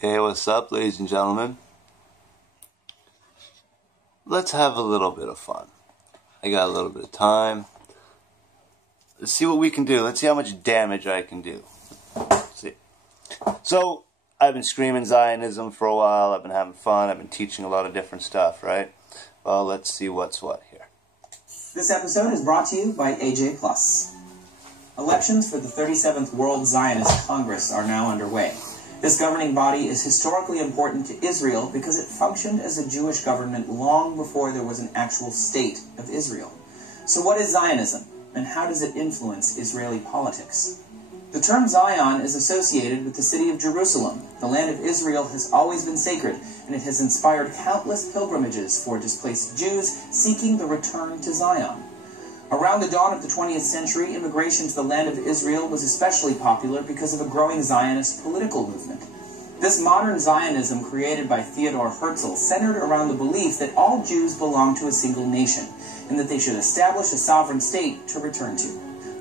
Hey, what's up, ladies and gentlemen? Let's have a little bit of fun. I got a little bit of time. Let's see what we can do. Let's see how much damage I can do. Let's see. So, I've been screaming Zionism for a while. I've been having fun. I've been teaching a lot of different stuff, right? Well, let's see what's what here. This episode is brought to you by AJ+. Elections for the 37th World Zionist Congress are now underway. This governing body is historically important to Israel because it functioned as a Jewish government long before there was an actual state of Israel. So what is Zionism, and how does it influence Israeli politics? The term Zion is associated with the city of Jerusalem. The land of Israel has always been sacred, and it has inspired countless pilgrimages for displaced Jews seeking the return to Zion. Around the dawn of the 20th century, immigration to the land of Israel was especially popular because of a growing Zionist political movement. This modern Zionism, created by Theodor Herzl, centered around the belief that all Jews belong to a single nation, and that they should establish a sovereign state to return to.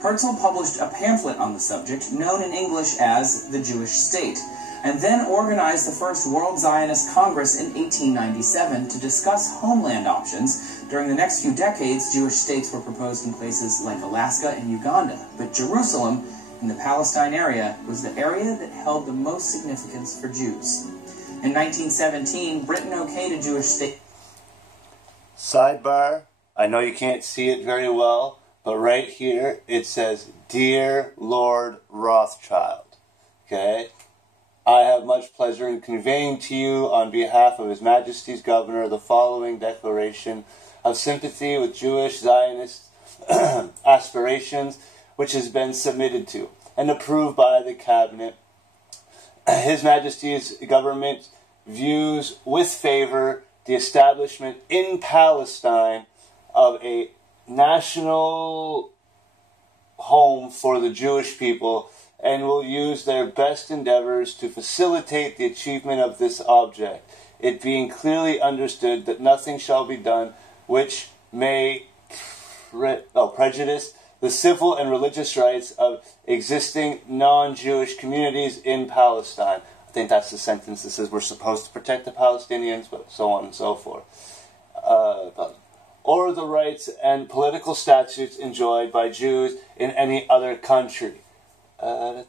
Herzl published a pamphlet on the subject, known in English as The Jewish State, and then organized the first World Zionist Congress in 1897 to discuss homeland options. During the next few decades, Jewish states were proposed in places like Alaska and Uganda, but Jerusalem, in the Palestine area, was the area that held the most significance for Jews. In 1917, Britain okayed a Jewish state. Sidebar, I know you can't see it very well, but right here it says, Dear Lord Rothschild. Okay? I have much pleasure in conveying to you, on behalf of His Majesty's Governor, the following declaration of sympathy with Jewish Zionist aspirations, which has been submitted to and approved by the Cabinet. His Majesty's Government views with favor the establishment in Palestine of a national home for the Jewish people, and will use their best endeavors to facilitate the achievement of this object, it being clearly understood that nothing shall be done which may prejudice the civil and religious rights of existing non-Jewish communities in Palestine. I think that's the sentence that says we're supposed to protect the Palestinians, but so on and so forth. Or the rights and political statutes enjoyed by Jews in any other country. Give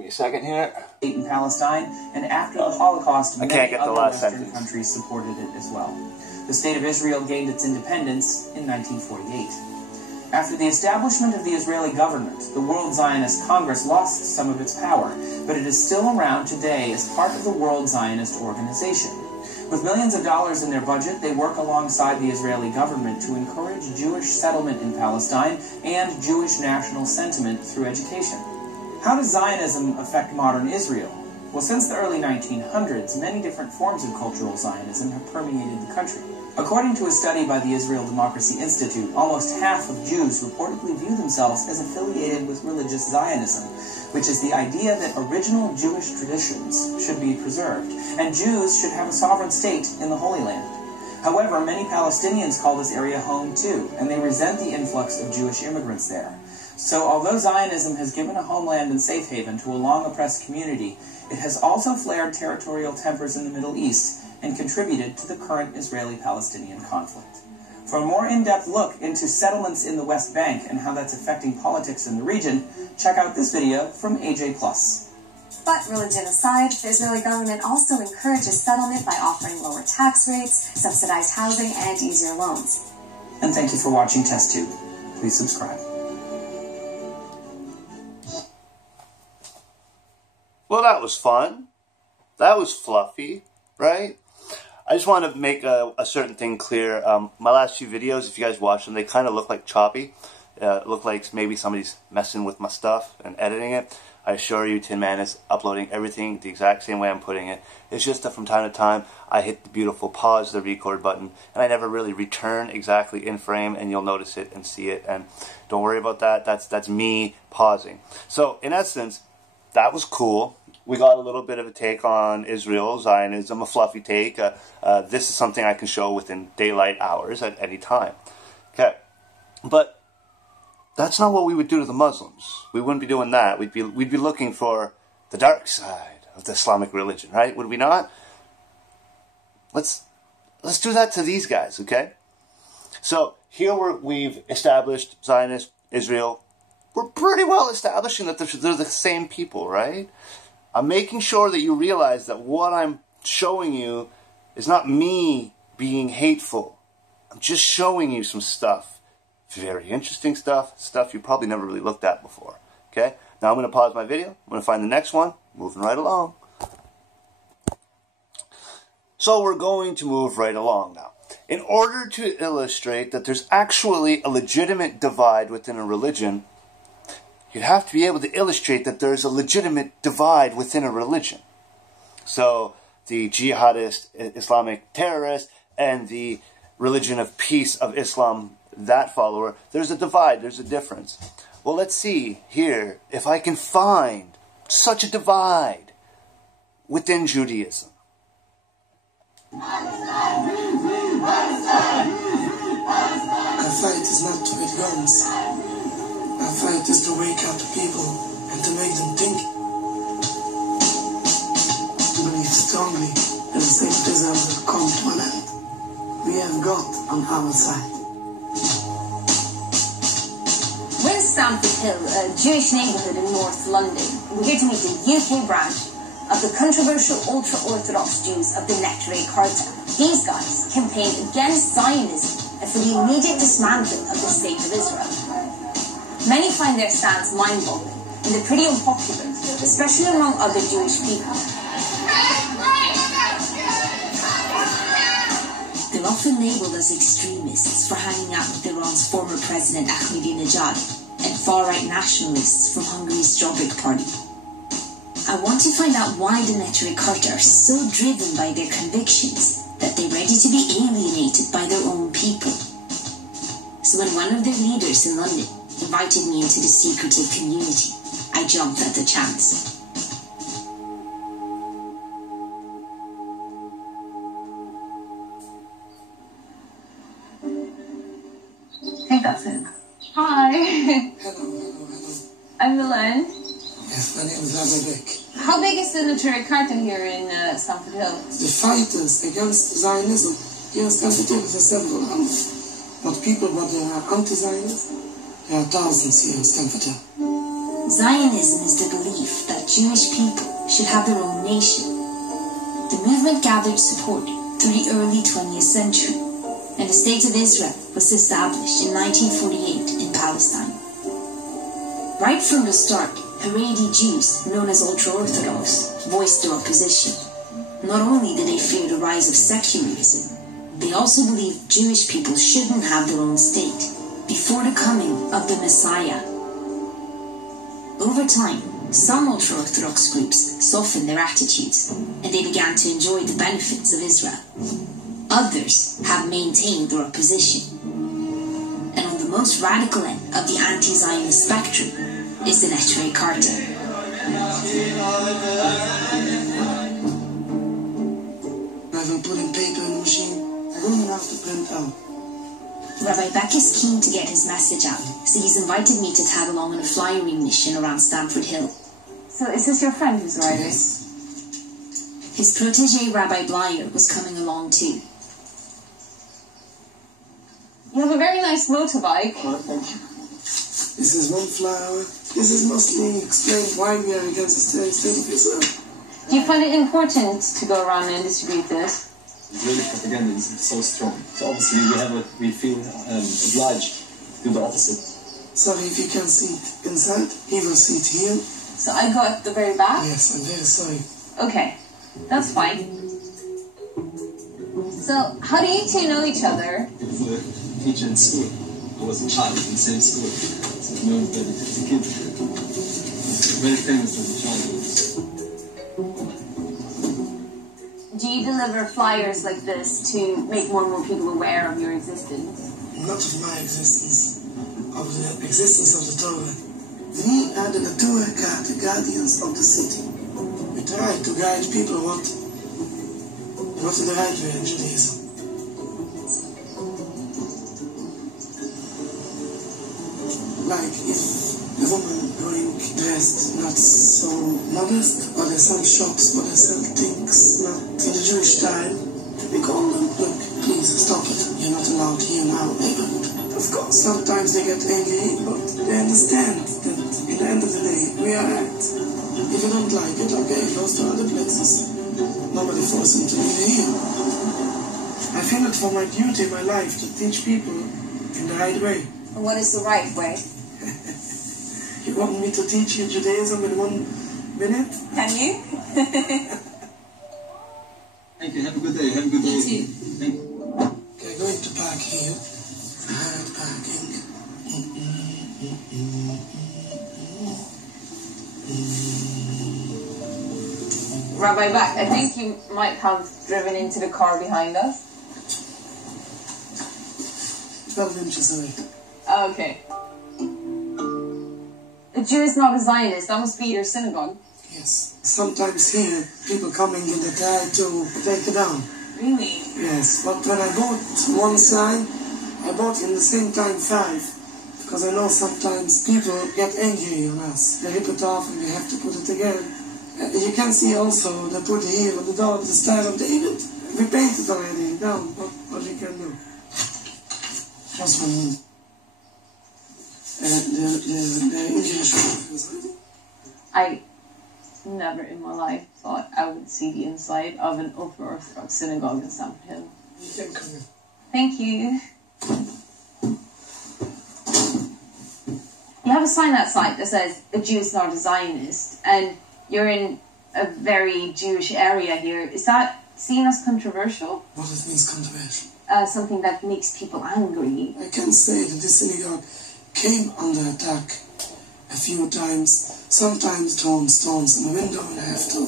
me a second here. In Palestine, and after the Holocaust, many other Western countries supported it as well. The State of Israel gained its independence in 1948. After the establishment of the Israeli government, the World Zionist Congress lost some of its power, but it is still around today as part of the World Zionist Organization. With millions of dollars in their budget, they work alongside the Israeli government to encourage Jewish settlement in Palestine and Jewish national sentiment through education. How does Zionism affect modern Israel? Well, since the early 1900s, many different forms of cultural Zionism have permeated the country. According to a study by the Israel Democracy Institute, almost half of Jews reportedly view themselves as affiliated with religious Zionism, which is the idea that original Jewish traditions should be preserved, and Jews should have a sovereign state in the Holy Land. However, many Palestinians call this area home too, and they resent the influx of Jewish immigrants there. So although Zionism has given a homeland and safe haven to a long-oppressed community, it has also flared territorial tempers in the Middle East and contributed to the current Israeli-Palestinian conflict. For a more in-depth look into settlements in the West Bank and how that's affecting politics in the region, check out this video from AJ+. But religion aside, the Israeli government also encourages settlement by offering lower tax rates, subsidized housing, and easier loans. And thank you for watching TestTube. Please subscribe. Well, that was fun. That was fluffy, right? I just want to make a certain thing clear. My last few videos, if you guys watch them, they kind of look like choppy. Look like maybe somebody's messing with my stuff and editing it. I assure you, Tin Man is uploading everything the exact same way I'm putting it. It's just that from time to time, I hit the beautiful pause the record button, and I never really return exactly in frame, and you'll notice it and see it. And don't worry about that. That's me pausing. So, in essence, that was cool. We got a little bit of a take on Israel, Zionism, a fluffy take. This is something I can show within daylight hours at any time. Okay, but that's not what we would do to the Muslims. We wouldn't be doing that. We'd be looking for the dark side of the Islamic religion, right? Would we not? Let's do that to these guys, okay? So here we've established Zionist, Israel. We're pretty well establishing that they're the same people, right? I'm making sure that you realize that what I'm showing you is not me being hateful. I'm just showing you some stuff. Very interesting stuff. Stuff you probably never really looked at before. Okay? Now I'm going to pause my video. I'm going to find the next one. Moving right along. So we're going to move right along now. In order to illustrate that there's actually a legitimate divide within a religion, you'd have to be able to illustrate that there's a legitimate divide within a religion. So the jihadist Islamic terrorist and the religion of peace of Islam, that follower, there's a divide, there's a difference. Well, let's see here if I can find such a divide within Judaism. Our fight is not with guns. Our fight is to wake up people and to make them think. To believe strongly that the state of Israel will come to an end. We have God on our side. We're in Stamford Hill, a Jewish neighbourhood in North London. We're here to meet the UK branch of the controversial ultra-Orthodox Jews of the Neturei Karta. These guys campaign against Zionism and for the immediate dismantling of the State of Israel. Many find their stance mind-boggling, and they're pretty unpopular, especially among other Jewish people. They're often labelled as extremists for hanging out with Iran's former president Ahmadinejad and far-right nationalists from Hungary's Jobbik party. I want to find out why the Neturei Karta are so driven by their convictions that they're ready to be alienated by their own people. So when one of their leaders in London invited me into the secretive community, I jumped at the chance. Take that food. Hi. Hello. I'm Milan. Yes, my name is Rabbi Beck. How big is the Neturei Karta here in Stamford Hill? The fighters against Zionism here in Stamford Hill is several hundred. Not people, but they are anti-Zionists. There are thousands here in Stamford Hill. Zionism is the belief that Jewish people should have their own nation. The movement gathered support through the early 20th century, and the State of Israel was established in 1948 in Palestine. Right from the start, Haredi Jews, known as ultra-Orthodox, voiced their opposition. Not only did they fear the rise of secularism, they also believed Jewish people shouldn't have their own state before the coming of the Messiah. Over time, some ultra-Orthodox groups softened their attitudes, and they began to enjoy the benefits of Israel. Others have maintained their opposition. And on the most radical end of the anti-Zionist spectrum is the Neturei Karta. I've been putting paper in the machine. I don't even have to print out. Rabbi Beck is keen to get his message out, so he's invited me to tag along on a flyering mission around Stamford Hill. So is this your friend who's riding? His protege, Rabbi Blyer, was coming along too. You have a very nice motorbike. Oh, thank you. This is one flower. This is mostly explain why we are against the State of Israel. Do you find it important to go around and distribute this? Israeli propaganda is so strong. So obviously we feel obliged to do the opposite. Sorry if you can't see it inside. He will see it here. So I go at the very back? Yes, I'm very sorry. Okay, that's fine. So, how do you two know each other? It was a teacher in school. I was a child in the same school. So I've known him as a kid. Very famous as a child. Do you deliver flyers like this to make more and more people aware of your existence? Not of my existence, of the existence of the Torah. We are the Neturei Karta, the guardians of the city. We try to guide people what is the right way in Judaism. Like if the women going dressed not so modest, or there's some shops where they sell things not in the Jewish style. We call them, look, please stop it, you're not allowed here now. Of course, sometimes they get angry, but they understand that in the end of the day, we are right. If you don't like it, okay, go to other places. Nobody forces you to be here. I feel it for my duty in my life to teach people in the right way. And what is the right way? You want me to teach you Judaism in 1 minute? Can you? Thank you. Have a good day. Have a good day. You too. Thank you. Okay, going to park here. Hard parking. Rabbi Back, I think you might have driven into the car behind us. 12 inches away. Okay. A Jew is not a Zionist. That must be your synagogue. Yes. Sometimes here, people coming and they try to take it down. Really? Yes, but when I bought one sign, I bought in the same time 5. Because I know sometimes people get angry on us. They rip it off and we have to put it again. You can see also, they put here on the door, the Star of David. We painted already down, what we can do. Just 1 minute. The English. I never in my life thought I would see the inside of an ultra-Orthodox synagogue in Stamford Hill. You can come in. Thank you. You have a sign outside that says, a Jew is not a Zionist, and you're in a very Jewish area here. Is that seen as controversial? What it means controversial? Something that makes people angry. I can say that this synagogue came under attack a few times. Sometimes thrown stones in the window and I have to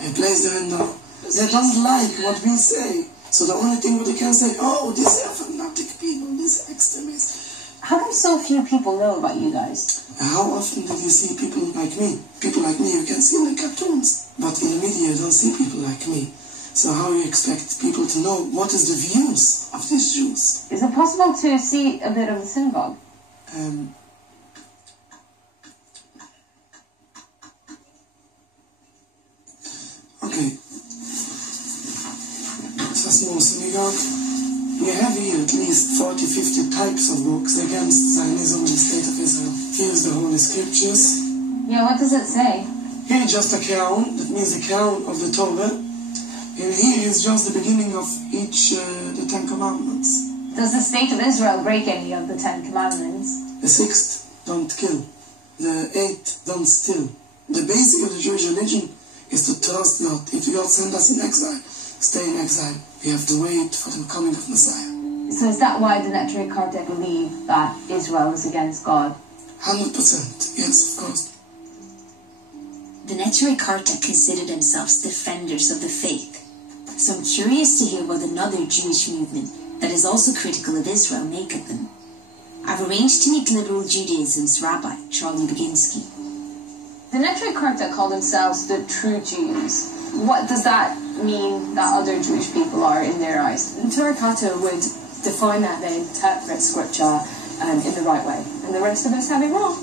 replace the window. They don't like what we say. So the only thing what they can say, oh, these are fanatic people, these are extremists. How come so few people know about you guys? How often did you see people like me? People like me you can see in the cartoons. But in the media you don't see people like me. So how you expect people to know what is the views of these Jews? Is it possible to see a bit of the synagogue? Okay. It's a small synagogue. We have here at least 40-50 types of books against Zionism in the State of Israel. Here's the Holy Scriptures. Yeah, what does it say? Here is just a crown, that means the crown of the Torah. And here is just the beginning of each, the 10 Commandments. Does the State of Israel break any of the 10 Commandments? The 6th, don't kill. The 8th, don't steal. The basic of the Jewish religion is to trust God. If God sends us in exile, stay in exile. We have to wait for the coming of Messiah. So is that why the Neturei Karta believe that Israel is against God? 100%, yes, of course. The Neturei Karta consider themselves defenders of the faith. So I'm curious to hear what another Jewish movement that is also critical of Israel make of them. I've arranged to meet Liberal Judaism's Rabbi, Charlie Baginski. The Neturei Karta call themselves the true Jews. What does that mean that other Jewish people are in their eyes? The Neturei Karta would define that they interpret scripture in the right way, and the rest of us have it wrong.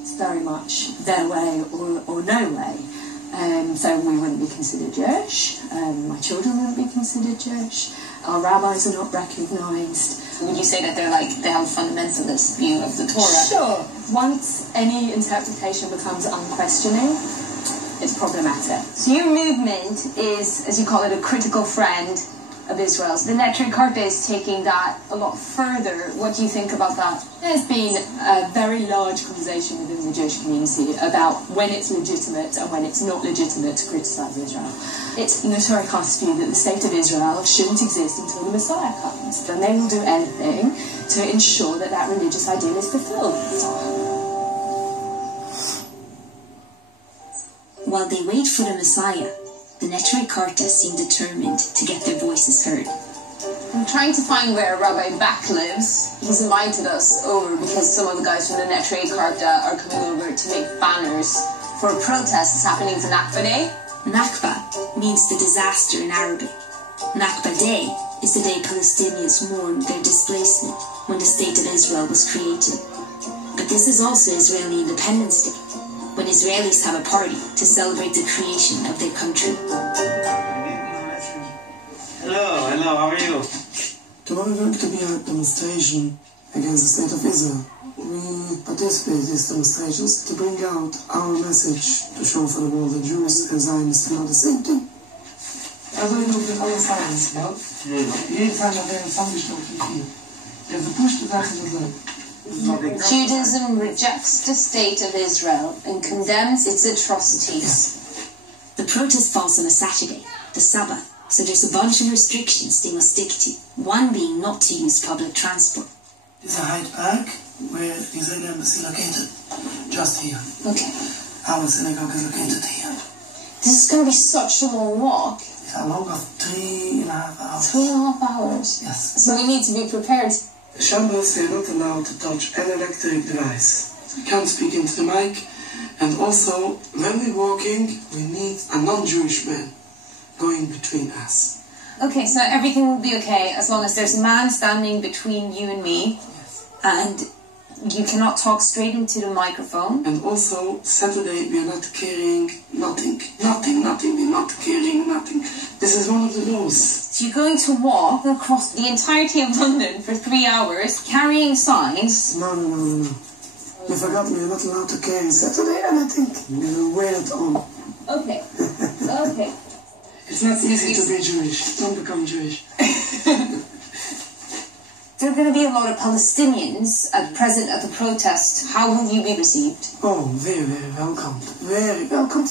It's very much their way or no way. So we wouldn't be considered Jewish, my children wouldn't be considered Jewish, our rabbis are not recognised. Would you say that they have a fundamentalist view of the Torah? Sure. Once any interpretation becomes unquestioning, it's problematic. So your movement is, as you call it, a critical friend of Israel's. The Neturei Karta is taking that a lot further. What do you think about that? There's been a very large conversation within the Jewish community about when it's legitimate and when it's not legitimate to criticise Israel. It's Neturei Karta's view that the state of Israel shouldn't exist until the Messiah comes. Then they will do anything to ensure that that religious ideal is fulfilled. While they wait for the Messiah, the Neturei Karta seem determined to get their voices heard. I'm trying to find where Rabbi Back lives. He's invited us over because some of the guys from the Neturei Karta are coming over to make banners for a protest that's happening for Nakba Day. Nakba means the disaster in Arabic. Nakba Day is the day Palestinians mourn their displacement when the State of Israel was created. A But this is also Israeli Independence Day, when Israelis have a party to celebrate the creation of their country. Hello, how are you? Tomorrow is going to be a demonstration against the state of Israel. We participate in these demonstrations to bring out our message to show for the world that Jews and Zionists are not the same thing. Also wenn du für alles sagst, ja? Jeder sagt, da wäre zusammengestellt wie viel. Der verpuschte Sachen ist Judaism rejects the state of Israel and condemns its atrocities. The protest falls on a Saturday, the Sabbath, so there's a bunch of restrictions they must stick to, one being not to use public transport. There's a Hyde Park where the Israeli embassy located, just here. Okay. Our synagogue is located here. This is going to be such a long walk. It's a long of 3.5 hours. 3.5 hours? Yes. So we need to be prepared. The Shabbos, we are not allowed to touch an electric device. We can't speak into the mic. And also, when we're walking, we need a non-Jewish man going between us. Okay, so everything will be okay as long as there's a man standing between you and me. Yes. And you cannot talk straight into the microphone. And also, Saturday, we are not carrying nothing. Nothing, we're not carrying nothing. This is one of the laws. So you're going to walk across the entirety of London for 3 hours, carrying signs. No. You forgot we are not allowed to carry Saturday anything. We will wear it on. Okay. Okay. It's not easy to be Jewish. Don't become Jewish. There are going to be a lot of Palestinians present at the protest. How will you be received? Oh, very, very welcome. Very welcome.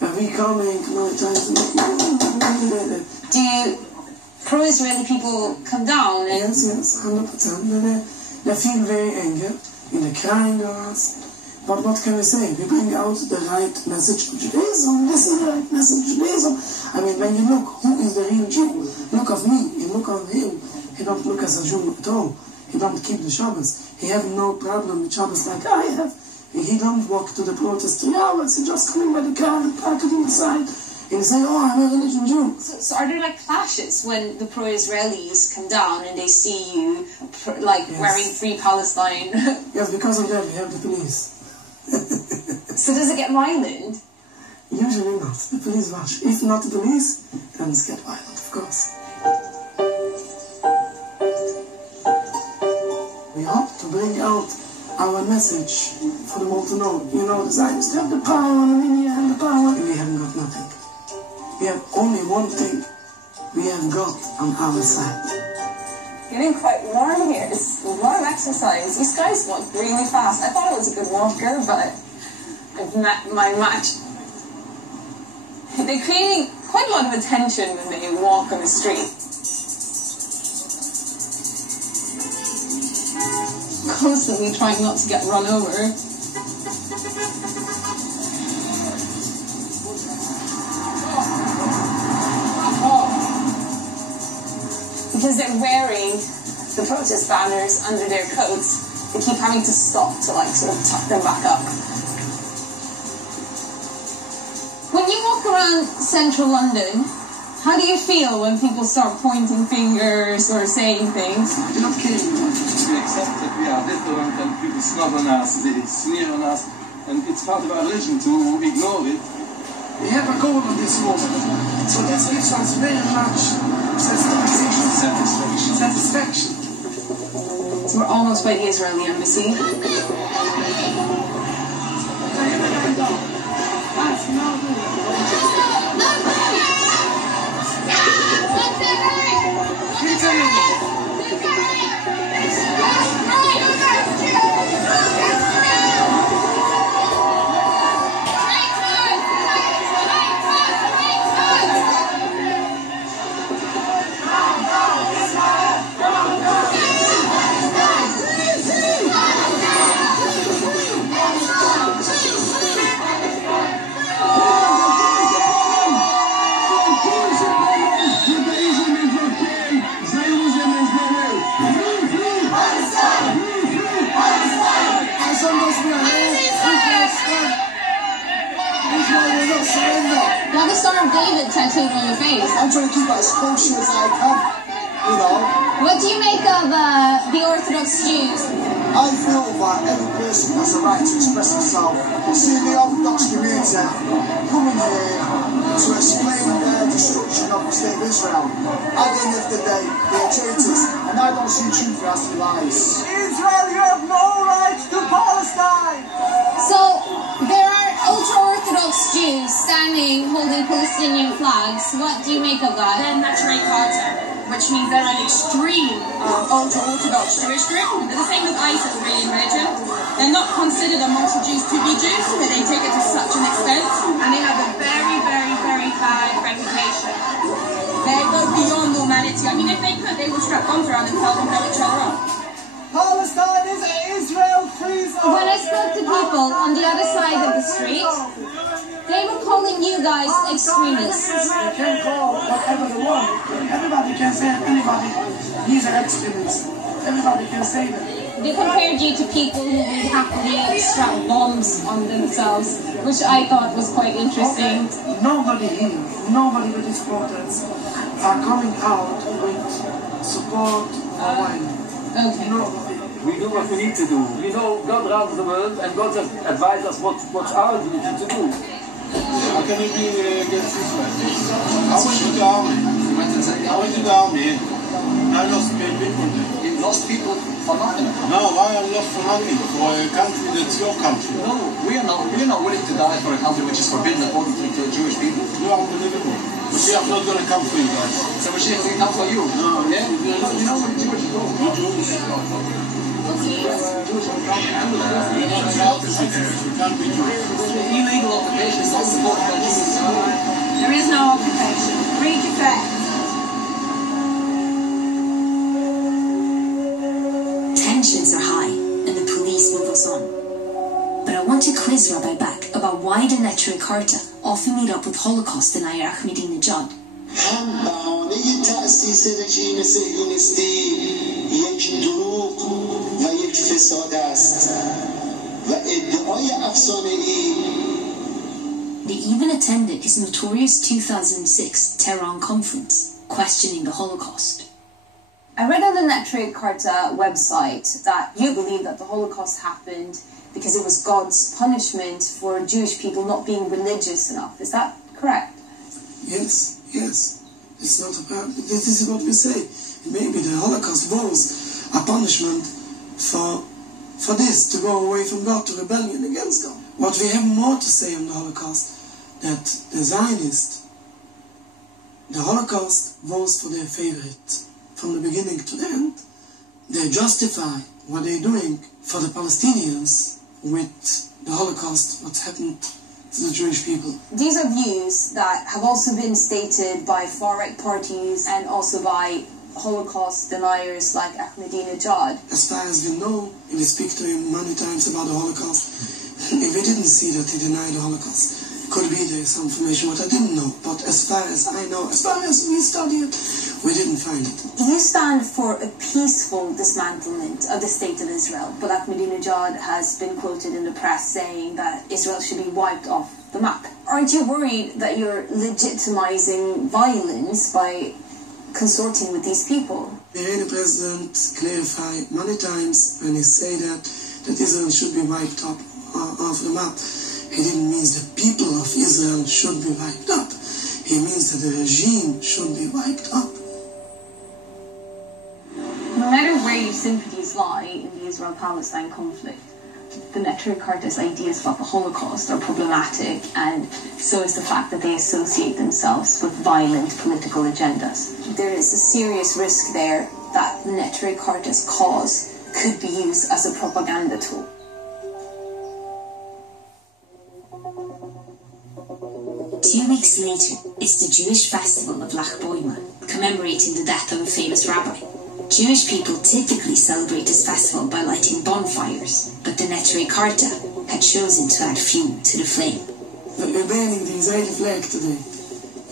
Are we coming more times? Do pro-Israeli people come down? And Yes, 100%. They feel very angry. They're crying to us. But what can we say? We bring out the right message of Judaism. This is the right message of Judaism. I mean, when you look, who is the real Jew? Look of me, you look of him. He don't look as a Jew at all. He don't keep the Shabbos. He have no problem with Shabbos like I have. He don't walk to the protest 3 hours. He just coming by the car and park it on the side. And he say, oh, I'm a religion Jew. so are there like clashes when the pro-Israelis come down and they see you wearing Free Palestine? Yes, because of that we have the police. So does it get violent? Usually not. The police watch. If not the police, then it's get violent, of course. We hope to bring out our message for the world to know. You know, the Zionists have the power and the power, and we haven't got nothing. We have only one thing we have got on our side. Getting quite warm here. It's a lot of exercise. These guys walk really fast. I thought I was a good walker, but I've met my match. They create quite a lot of attention when they walk on the street. Constantly trying not to get run over. Because they're wearing the protest banners under their coats, they keep having to stop to sort of tuck them back up. When you walk around central London, how do you feel when people start pointing fingers or saying things? You're not kidding. We accept that we are different and people snub on us, they sneer on us, and it's part of our religion to ignore it. We have a goal of this moment, so that gives us very much satisfaction. So we're almost by the Israeli embassy. You have the Star of David tattooed on your face. I'm trying to keep it as kosher as I can, you know. What do you make of the Orthodox Jews? I feel that every person has a right to express himself. See the Orthodox community coming here to explain their destruction of the state of Israel. At the end of the day, they are traitors, and I don't see truth as lies. Israel, you have no right to Palestine! So, there are ultra-Orthodox Jews standing holding Palestinian flags. What do you make of that? They're Neturei Karta, which means they're an extreme ultra-Orthodox Jewish group. They're the same as ISIS really in religion. They're not considered amongst the Jews to be Jews, but they take it to such an extent, and they have a very, very, very bad reputation. They go beyond normality. I mean, if they could, they would strap bombs around themselves and blow each other up. Palestine is Israel, please. When I spoke to people on the other side of the street, they were calling you guys extremists. They can call whatever they want. Everybody can say anybody. He's an extremist. Everybody can say that. They compared you to people who would happily strap bombs on themselves, which I thought was quite interesting. Okay. Nobody here, nobody with his protests are coming out with support or wine. Okay. Nobody. We do what we need to do. We know God runs the world, and God has advised us what's our duty to do. How can you be against Israel? I went to the army. I went to the army. I lost people there. You lost people for nothing? No, I am lost for nothing. For a country that's your country. No, we are not willing to die for a country which is forbidden according to Jewish people. You are unbelievable. We are not going to come for you guys. So Mashiach is not for you? No. Yeah? You know what Jewish do? You're Jewish. We can't be Jewish. Illegal occupation is not supported by Jews. There is no occupation. Read your facts. Tensions are high, and the police move us on. But I want to quiz Rabbi Back about why the Neturei Karta often meet up with Holocaust denier Ahmadinejad. They even attended his notorious 2006 Tehran conference, questioning the Holocaust. I read on the Neturei Karta website that you believe that the Holocaust happened because it was God's punishment for Jewish people not being religious enough. Is that correct? Yes, yes. It's not about. This is what we say. Maybe the Holocaust was a punishment for this, to go away from God, to rebellion against God. What we have more to say on the Holocaust, that the Zionists, the Holocaust was for their favorite. From the beginning to the end, they justify what they're doing for the Palestinians with the Holocaust, what's happened to the Jewish people. These are views that have also been stated by far-right parties and also by Holocaust deniers like Ahmadinejad. As far as we know, we speak to him many times about the Holocaust. We didn't see that he denied the Holocaust. Could be there some information what I didn't know, but as far as I know, as far as we studied, we didn't find it. You stand for a peaceful dismantlement of the State of Israel, but Ahmadinejad has been quoted in the press saying that Israel should be wiped off the map. Aren't you worried that you're legitimizing violence by consorting with these people? We heard the president clarify many times when he said that Israel should be wiped up off the map. He didn't mean the people of Israel should be wiped up. He means that the regime should be wiped up. No matter where your sympathies lie in the Israel-Palestine conflict, the Neturei Karta's ideas about the Holocaust are problematic, and so is the fact that they associate themselves with violent political agendas. There is a serious risk there that the Neturei Karta's cause could be used as a propaganda tool. 2 weeks later, it's the Jewish festival of Lag BaOmer, commemorating the death of a famous rabbi. Jewish people typically celebrate this festival by lighting bonfires, but the Neturei Karta had chosen to add fuel to the flame. We're burning the Israeli flag today.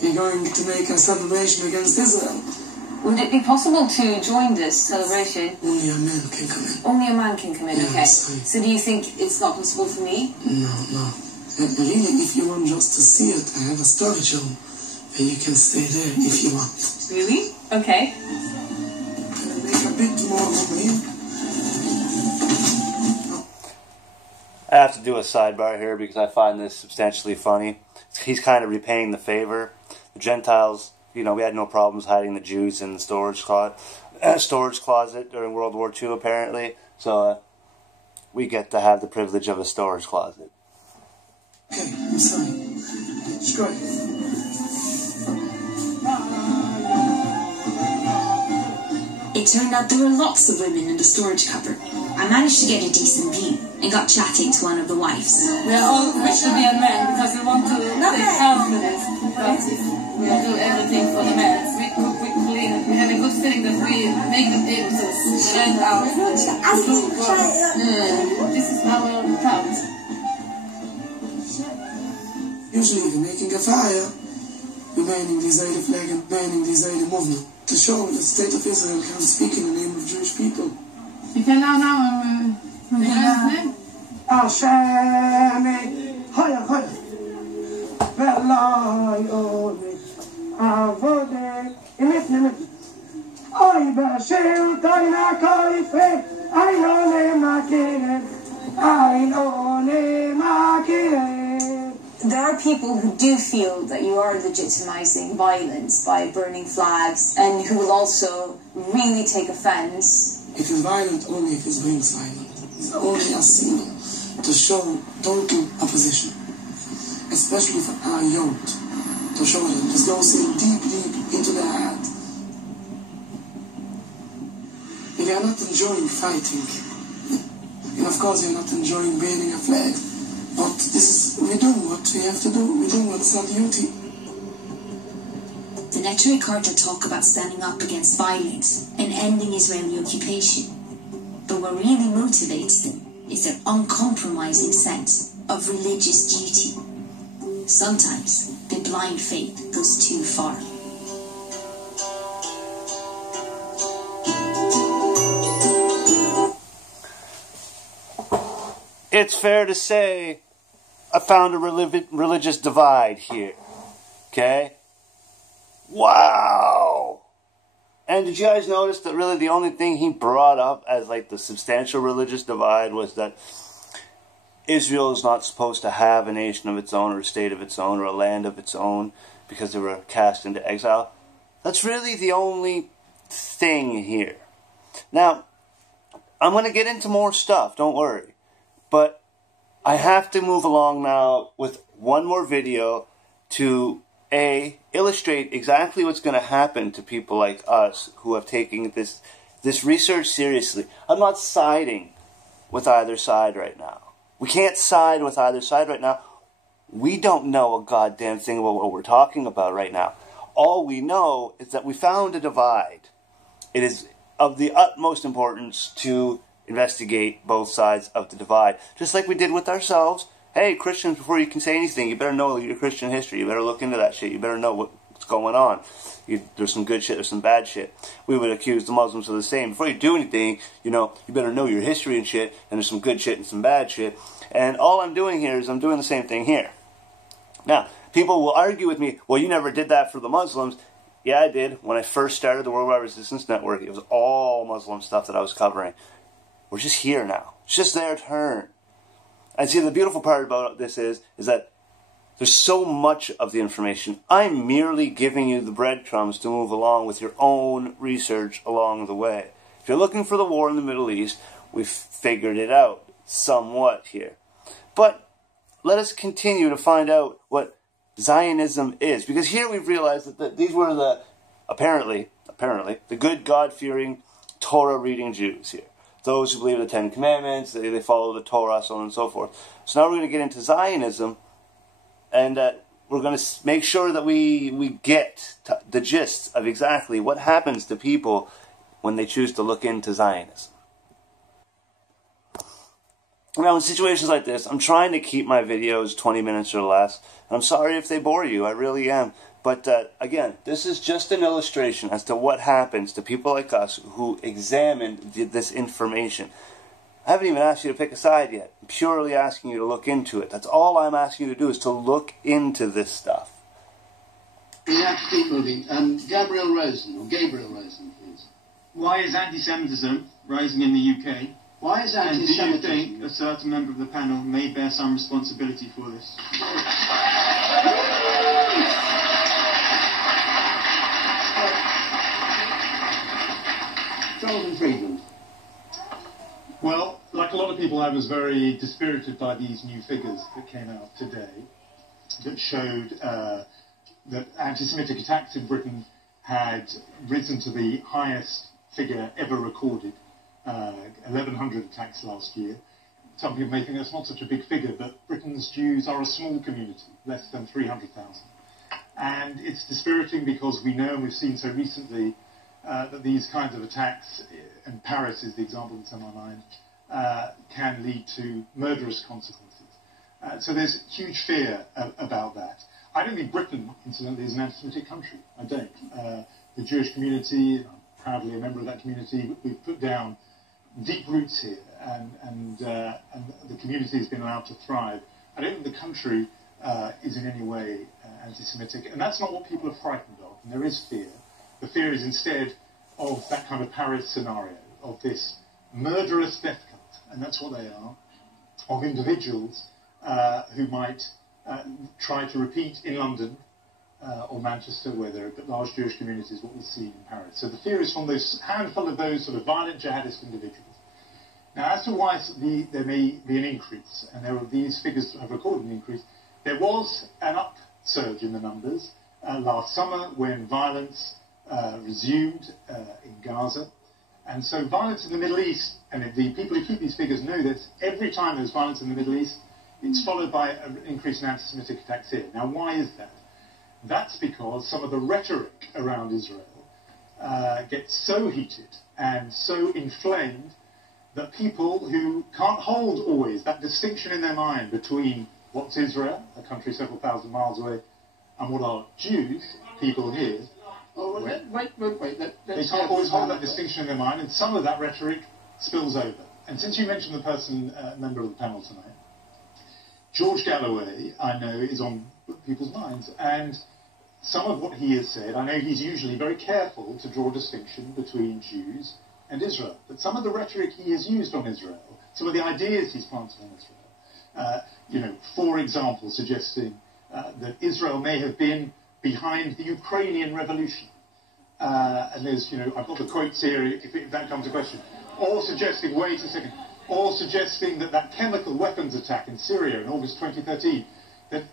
We're going to make a celebration against Israel. Would it be possible to join this celebration? Only a man can come in. Only a man can come in, Yeah, okay. right. So do you think it's not possible for me? No. Really, if you want just to see it, I have a storage room where you can stay there if you want. Really? Okay. Can I make a bit more room here? I have to do a sidebar here because I find this substantially funny. He's kind of repaying the favor. The Gentiles, you know, we had no problems hiding the Jews in the storage closet during World War II, apparently. So we get to have the privilege of a storage closet. Okay, I'm sorry. Screw it. It turned out there were lots of women in the storage cupboard. I managed to get a decent view and got chatting to one of the wives. We are all Christian men because we want to take confidence. Because we do everything for the men. We cook, we clean. We have a good feeling that we make them able to stand out. This is our house. Usually we're making a fire, we're burning the Israeli flag and burning the Israeli movement to show the state of Israel can speak in the name of Jewish people. You can now Ashemi, hoya hoya, velay ode, avode, imit. Oy bashil toina koife, ayone makire. There are people who do feel that you are legitimizing violence by burning flags and who will also really take offense. It is violent only if it brings violence. It's only a signal to show total opposition, especially for our youth, to show them this goes in deep into their heart. If you are not enjoying fighting, and of course you're not enjoying burning a flag, but this is, we're doing what we have to do, we're doing what's our duty. The Neturei Karta talk about standing up against violence and ending Israeli occupation. But what really motivates them is their uncompromising sense of religious duty. Sometimes their blind faith goes too far. It's fair to say I found a religious divide here. Okay? Wow! And did you guys notice that really the only thing he brought up as like the substantial religious divide was that Israel is not supposed to have a nation of its own or a state of its own or a land of its own because they were cast into exile? That's really the only thing here. Now, I'm going to get into more stuff, don't worry. But I have to move along now with one more video to illustrate exactly what's going to happen to people like us who have taken this research seriously. I'm not siding with either side right now. We can't side with either side right now. We don't know a goddamn thing about what we're talking about right now. All we know is that we found a divide. It is of the utmost importance to investigate both sides of the divide, just like we did with ourselves. Hey, Christians, before you can say anything, you better know your Christian history. You better look into that shit. You better know what's going on. There's some good shit, there's some bad shit. We would accuse the Muslims of the same. Before you do anything, you better know your history and shit, and there's some good shit and some bad shit. And all I'm doing here is I'm doing the same thing here. Now, people will argue with me, well, you never did that for the Muslims. Yeah, I did. When I first started the Worldwide Resistance Network, it was all Muslim stuff that I was covering. We're just here now. It's just their turn. And see, the beautiful part about this is that there's so much of the information. I'm merely giving you the breadcrumbs to move along with your own research along the way. If you're looking for the war in the Middle East, we've figured it out somewhat here. But let us continue to find out what Zionism is. Because here we've realized that these were the, apparently, the good God-fearing, Torah-reading Jews here. Those who believe in the Ten Commandments, they follow the Torah, so on and so forth. So now we're going to get into Zionism, and we're going to make sure that we get the gist of exactly what happens to people when they choose to look into Zionism. Now, in situations like this, I'm trying to keep my videos 20 minutes or less. I'm sorry if they bore you, I really am. But again, this is just an illustration as to what happens to people like us who examine this information. I haven't even asked you to pick a side yet. I'm purely asking you to look into it. That's all I'm asking you to do, is to look into this stuff. We have to keep moving. Gabriel Rosen, please. Why is anti-Semitism rising in the UK? Why is And do you anti-Semitism? think a certain member of the panel may bear some responsibility for this? Jonathan Friedland. Well, like a lot of people, I was very dispirited by these new figures that came out today that showed that anti-Semitic attacks in Britain had risen to the highest figure ever recorded, 1,100 attacks last year. Some people may think that's not such a big figure, but Britain's Jews are a small community, less than 300,000. And it's dispiriting because we know, and we've seen so recently, that these kinds of attacks, and Paris is the example that's on my mind, can lead to murderous consequences. So there's huge fear about that. I don't think Britain, incidentally, is an anti-Semitic country. I don't. The Jewish community, I'm proudly a member of that community, we've put down deep roots here, and the community has been allowed to thrive. I don't think the country is in any way anti-Semitic, and that's not what people are frightened of, and there is fear. The fear is instead of that kind of Paris scenario, of this murderous death cult, and that's what they are, of individuals who might try to repeat in London or Manchester, where there are large Jewish communities, what we see in Paris. So the fear is from those handful of those sort of violent jihadist individuals. Now, as to why there may be an increase, and there are these figures have recorded an increase, there was an upsurge in the numbers last summer when violence resumed in Gaza. And so violence in the Middle East, and the people who keep these figures know this, every time there's violence in the Middle East, it's followed by an increase in anti-Semitic attacks here. Now, why is that? That's because some of the rhetoric around Israel gets so heated and so inflamed that people who can't hold always that distinction in their mind between what's Israel, a country several thousand miles away, and what are Jews, people here, Oh, well, wait. they can't always hold that distinction in their mind, and some of that rhetoric spills over. And since you mentioned the person, member of the panel tonight, George Galloway, I know, is on people's minds, and some of what he has said, I know he's usually very careful to draw a distinction between Jews and Israel, but some of the rhetoric he has used on Israel, some of the ideas he's planted on Israel, for example, suggesting that Israel may have been behind the Ukrainian revolution. And there's, I've got the quotes here if that comes to question. Or suggesting, wait a second, or suggesting that chemical weapons attack in Syria in August 2013, that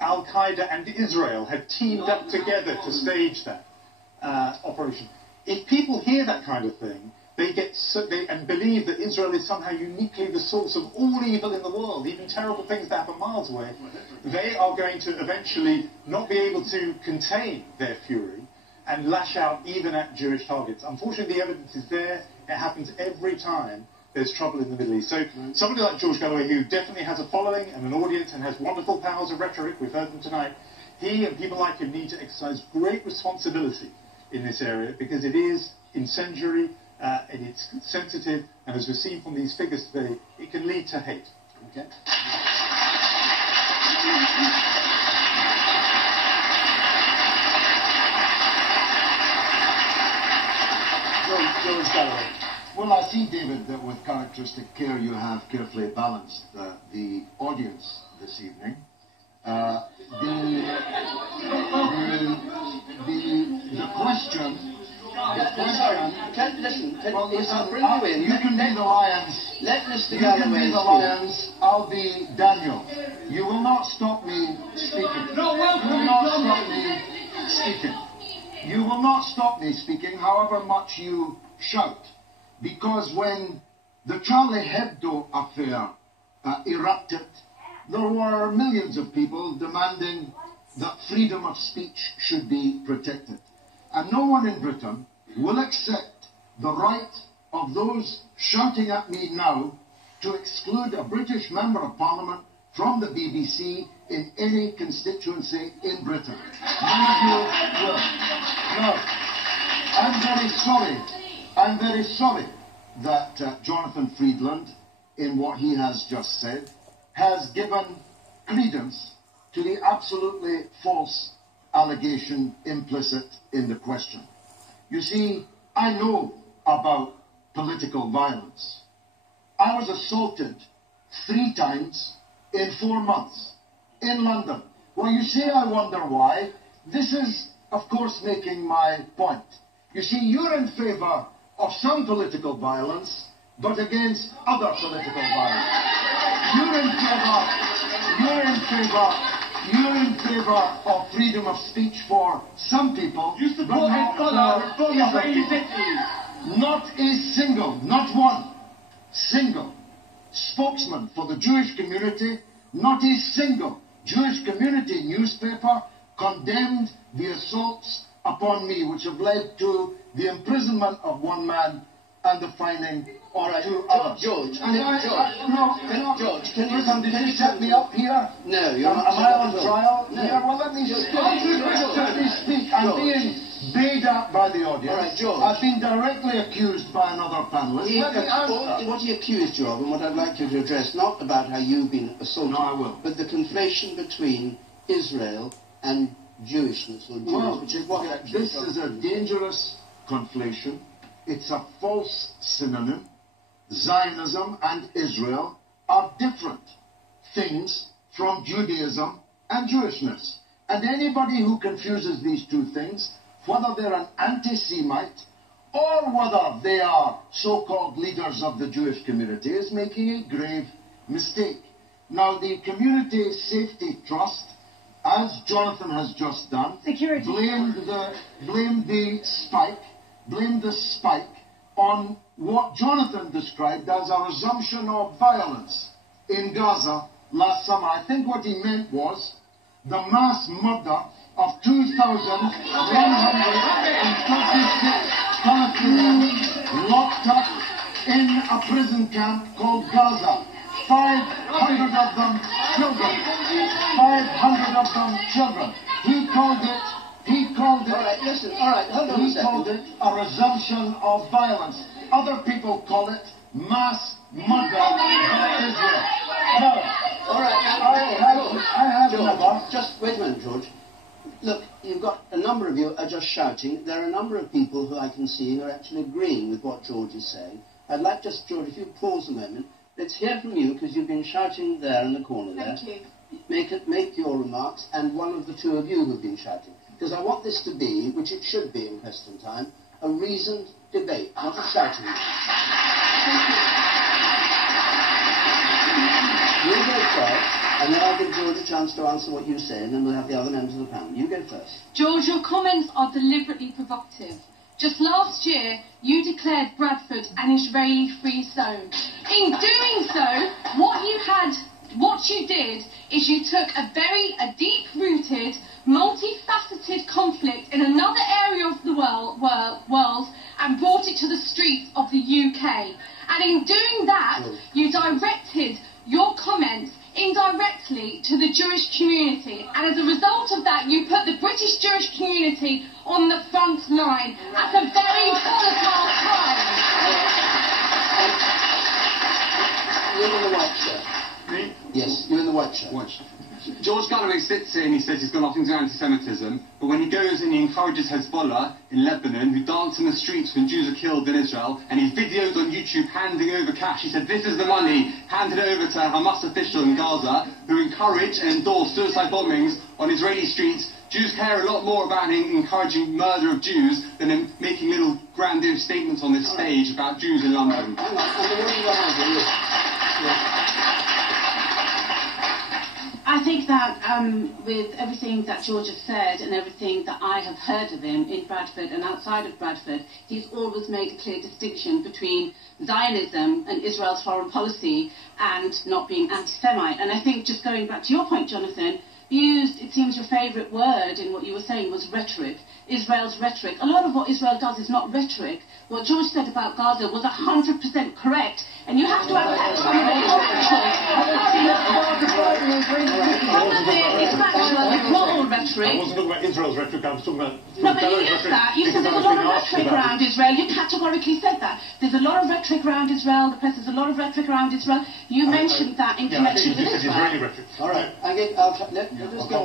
Al-Qaeda and Israel had teamed up together to stage that operation. If people hear that kind of thing, and believe that Israel is somehow uniquely the source of all evil in the world, even terrible things that happen miles away, they are going to eventually not be able to contain their fury and lash out even at Jewish targets. Unfortunately, the evidence is there. It happens every time there's trouble in the Middle East. So somebody like George Galloway, who definitely has a following and an audience and has wonderful powers of rhetoric, we've heard them tonight, he and people like him need to exercise great responsibility in this area, because it is incendiary, and it's sensitive, and as we've seen from these figures today, it can lead to hate. Okay? George Galloway. Well, I see, David, that with characteristic care you have carefully balanced the audience this evening. The question... Listen, I'll bring you in. You can be the lions. Let Mr. You Galloway can be the lions. I'll be Daniel. You will not stop me speaking. No, welcome. You will not stop me speaking. You will not stop me speaking, however much you shout. Because when the Charlie Hebdo affair erupted, there were millions of people demanding that freedom of speech should be protected. And no one in Britain will accept the right of those shouting at me now to exclude a British Member of Parliament from the BBC in any constituency in Britain. None of you will. No. I'm very sorry that Jonathan Friedland, in what he has just said, has given credence to the absolutely false allegation implicit in the question. You see, I know about political violence. I was assaulted 3 times in 4 months in London. Well, you say I wonder why. This is, of course, making my point. You see, you're in favour of some political violence, but against other political violence. You're in favour of freedom of speech for some people, but not for other people. Not a single, not one single spokesman for the Jewish community, not a single Jewish community newspaper condemned the assaults upon me, which have led to the imprisonment of 1 man and the fining of 2 others. George, can you set me up here? No, you're not. Am I on trial? No. Here? Well, let me speak. I'm being bayed at by the audience. All right, George. I've been directly accused by another panelist. What he accused you of, and what I'd like you to address, not about how you've been assaulted, no, I will. but the conflation between Israel and Jewishness, or Jews, well, which is what actually this is a dangerous conflation. It's a false synonym. Zionism and Israel are different things from Judaism and Jewishness. And anybody who confuses these 2 things, whether they're an anti-Semite or whether they are so-called leaders of the Jewish community, is making a grave mistake. Now, the Community Safety Trust, as Jonathan has just done, blamed the spike on what Jonathan described as a resumption of violence in Gaza last summer. I think what he meant was the mass murder of 2,136 Palestinians locked up in a prison camp called Gaza. 500 of them children. 500 of them children. He called it a resumption of violence. Other people call it mass murder by Israel. No. All right, I have never. Just wait a minute, George. Look, you've got a number of you are just shouting. There are a number of people who I can see who are actually agreeing with what George is saying. I'd like just, George, if you pause a moment. Let's hear from you, because you've been shouting there in the corner there. Thank you. Make your remarks, and one of the 2 of you who've been shouting. Because I want this to be, which it should be in question time, a reasoned debate, not a shouting. You go first, and then I'll give George a chance to answer what you say, and then we'll have the other members of the panel. You go first. George, your comments are deliberately provocative. Just last year, you declared Bradford an Israeli free zone. In doing so, what you did is you took a deep-rooted, multifaceted conflict in another area of the world and brought it to the streets of the UK. And in doing that, you directed your comments indirectly to the Jewish community. And as a result of that, you put the British Jewish community on the front line at a very volatile time. You're in the white shirt. Me? Yes, you're in the white shirt. George Galloway sits here and he says he's got nothing to do with anti-Semitism, but when he goes and he encourages Hezbollah in Lebanon, who dance in the streets when Jews are killed in Israel, and he videos on YouTube handing over cash. He said, this is the money handed over to a Hamas official in Gaza who encourage and endorse suicide bombings on Israeli streets. Jews care a lot more about encouraging murder of Jews than in making little grandiose statements on this stage about Jews in London. I think that with everything that George has said and everything that I have heard of him in Bradford and outside of Bradford, he's always made a clear distinction between Zionism and Israel's foreign policy and not being anti-Semite. And I think, just going back to your point, Jonathan, you used, it seems your favourite word in what you were saying was rhetoric. Israel's rhetoric. A lot of what Israel does is not rhetoric. What George said about Gaza was 100% correct. And you have to accept some of it is factual. Some of it is factual, it's not all rhetoric. I wasn't talking about Israel's rhetoric, I was talking about... No, but you used that. You said there's a lot of rhetoric around Israel. You categorically said that. There's a lot of rhetoric around Israel. The press has a lot of rhetoric around Israel. You mentioned that in connection with Israel. All right. Let's go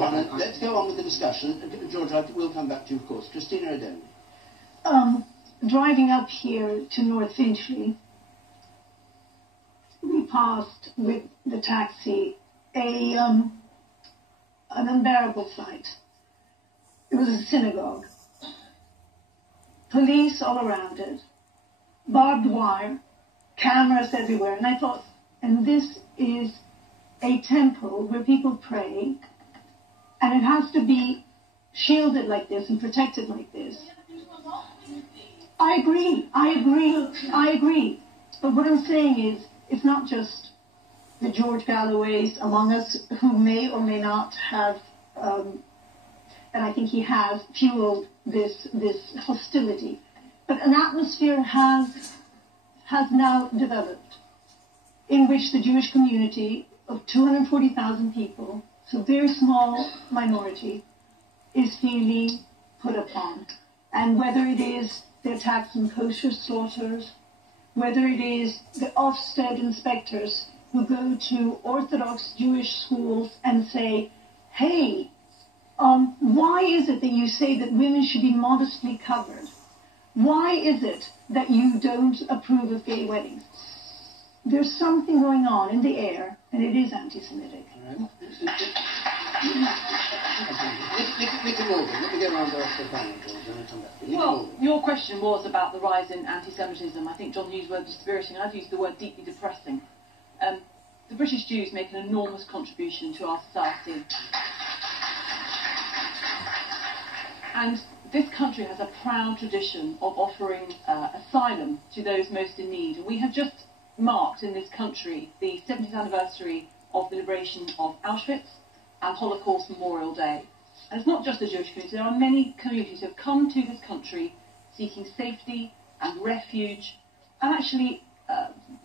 on with the discussion. George, we'll come back to you, of course. Christina O'Donnell. Driving up here to North Finchley, past with the taxi an unbearable sight. It was a synagogue. Police all around it, barbed wire, cameras everywhere, and I thought, and this is a temple where people pray, and it has to be shielded like this and protected like this. I agree. But what I'm saying is, it's not just the George Galloways among us who may or may not have, and I think he has, fueled this hostility. But an atmosphere has now developed in which the Jewish community of 240,000 people, so a very small minority, is feeling put upon. And whether it is the attacks on kosher slaughters, whether it is the Ofsted inspectors who go to Orthodox Jewish schools and say, hey, why is it that you say that women should be modestly covered? Why is it that you don't approve of gay weddings? There's something going on in the air, and it is anti-Semitic. Let me get around the panel, George. Well, your question was about the rise in anti-Semitism. I think John used the word dispiriting. I've used the word deeply depressing. The British Jews make an enormous contribution to our society. And this country has a proud tradition of offering asylum to those most in need. And we have just marked in this country the 70th anniversary of the liberation of Auschwitz and Holocaust Memorial Day. And it's not just the Jewish community. There are many communities who have come to this country seeking safety and refuge and actually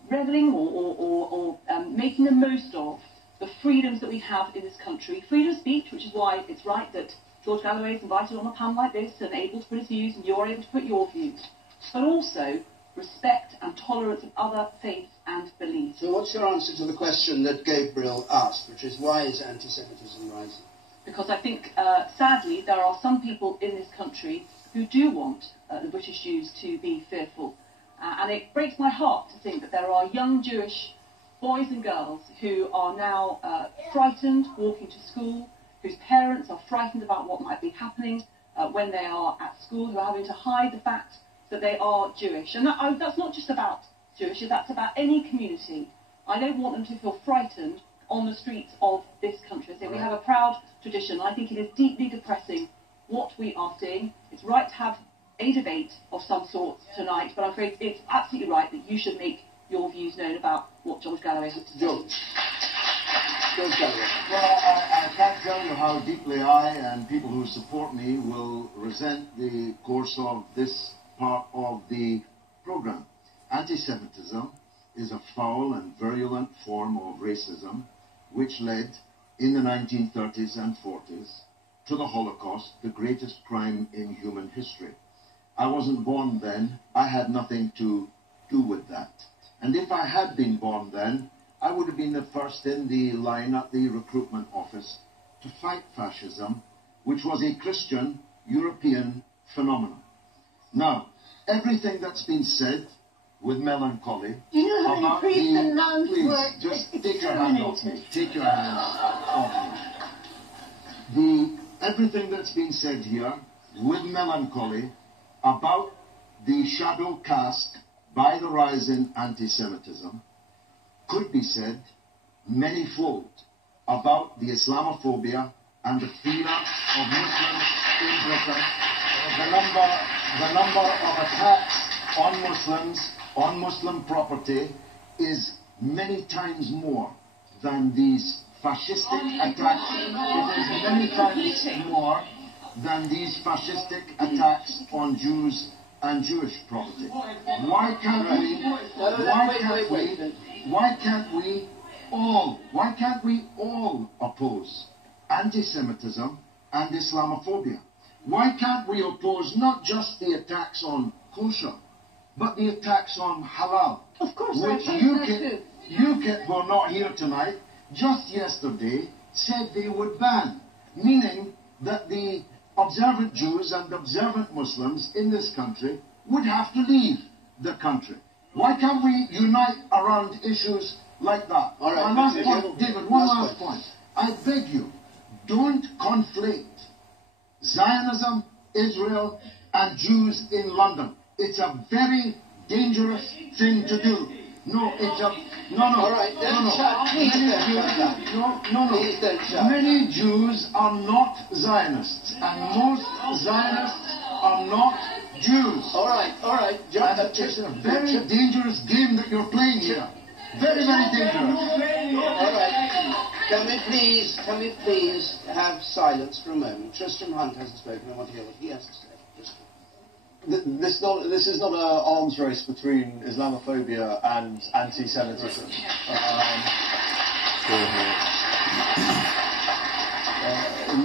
reveling or making the most of the freedoms that we have in this country. Freedom of speech, which is why it's right that George Galloway is invited on a panel like this and able to put his views and you're able to put your views. But also respect and tolerance of other faiths and beliefs. So what's your answer to the question that Gabriel asked, which is why is anti-Semitism rising? Because I think, sadly, there are some people in this country who do want the British Jews to be fearful. And it breaks my heart to think that there are young Jewish boys and girls who are now frightened walking to school, whose parents are frightened about what might be happening when they are at school, who are having to hide the fact that they are Jewish. And that's not just about Jewish, that's about any community. I don't want them to feel frightened on the streets of this country. I say we have a proud tradition. I think it is deeply depressing what we are seeing. It's right to have a debate of some sort tonight, but I'm afraid it's absolutely right that you should make your views known about what George Galloway has to say. George Galloway. Well, I can't tell you how deeply I and people who support me will resent the course of this part of the program. Anti-Semitism is a foul and virulent form of racism which led in the 1930s and 40s to the Holocaust, the greatest crime in human history. I wasn't born then. I had nothing to do with that. And if I had been born then, I would have been the first in the line at the recruitment office to fight fascism, which was a Christian European phenomenon. Now, everything that's been said with melancholy. Do you know how many priests and nuns were just take your hand off me. Take your hands off me. Everything that's been said here with melancholy about the shadow cast by the rise in anti-Semitism could be said many-fold about the Islamophobia and the fear of Muslims in Britain. The number of attacks on Muslims, on Muslim property, is many times more than these fascistic attacks. It is many times more than these fascistic attacks on Jews and Jewish property. Why can't we all oppose anti-Semitism and Islamophobia? Why can't we oppose not just the attacks on kosher, but the attacks on halal? Of course, which UKIP, who are not here tonight, just yesterday said they would ban, meaning that the observant Jews and observant Muslims in this country would have to leave the country. Why can't we unite around issues like that. All right. One last point, David, one last point. I beg you, don't conflate Zionism, Israel, and Jews in London. It's a very dangerous thing to do. No, it's a... No. All right, then chat. Please don't chat that. No. Please don't chat. Many Jews are not Zionists, and most Zionists are not Jews. All right. It's a very dangerous game that you're playing here. Very, very dangerous. All right. Can we please have silence for a moment? Tristram Hunt hasn't spoken. I want to hear what he has to say. This is not an arms race between Islamophobia and anti-Semitism.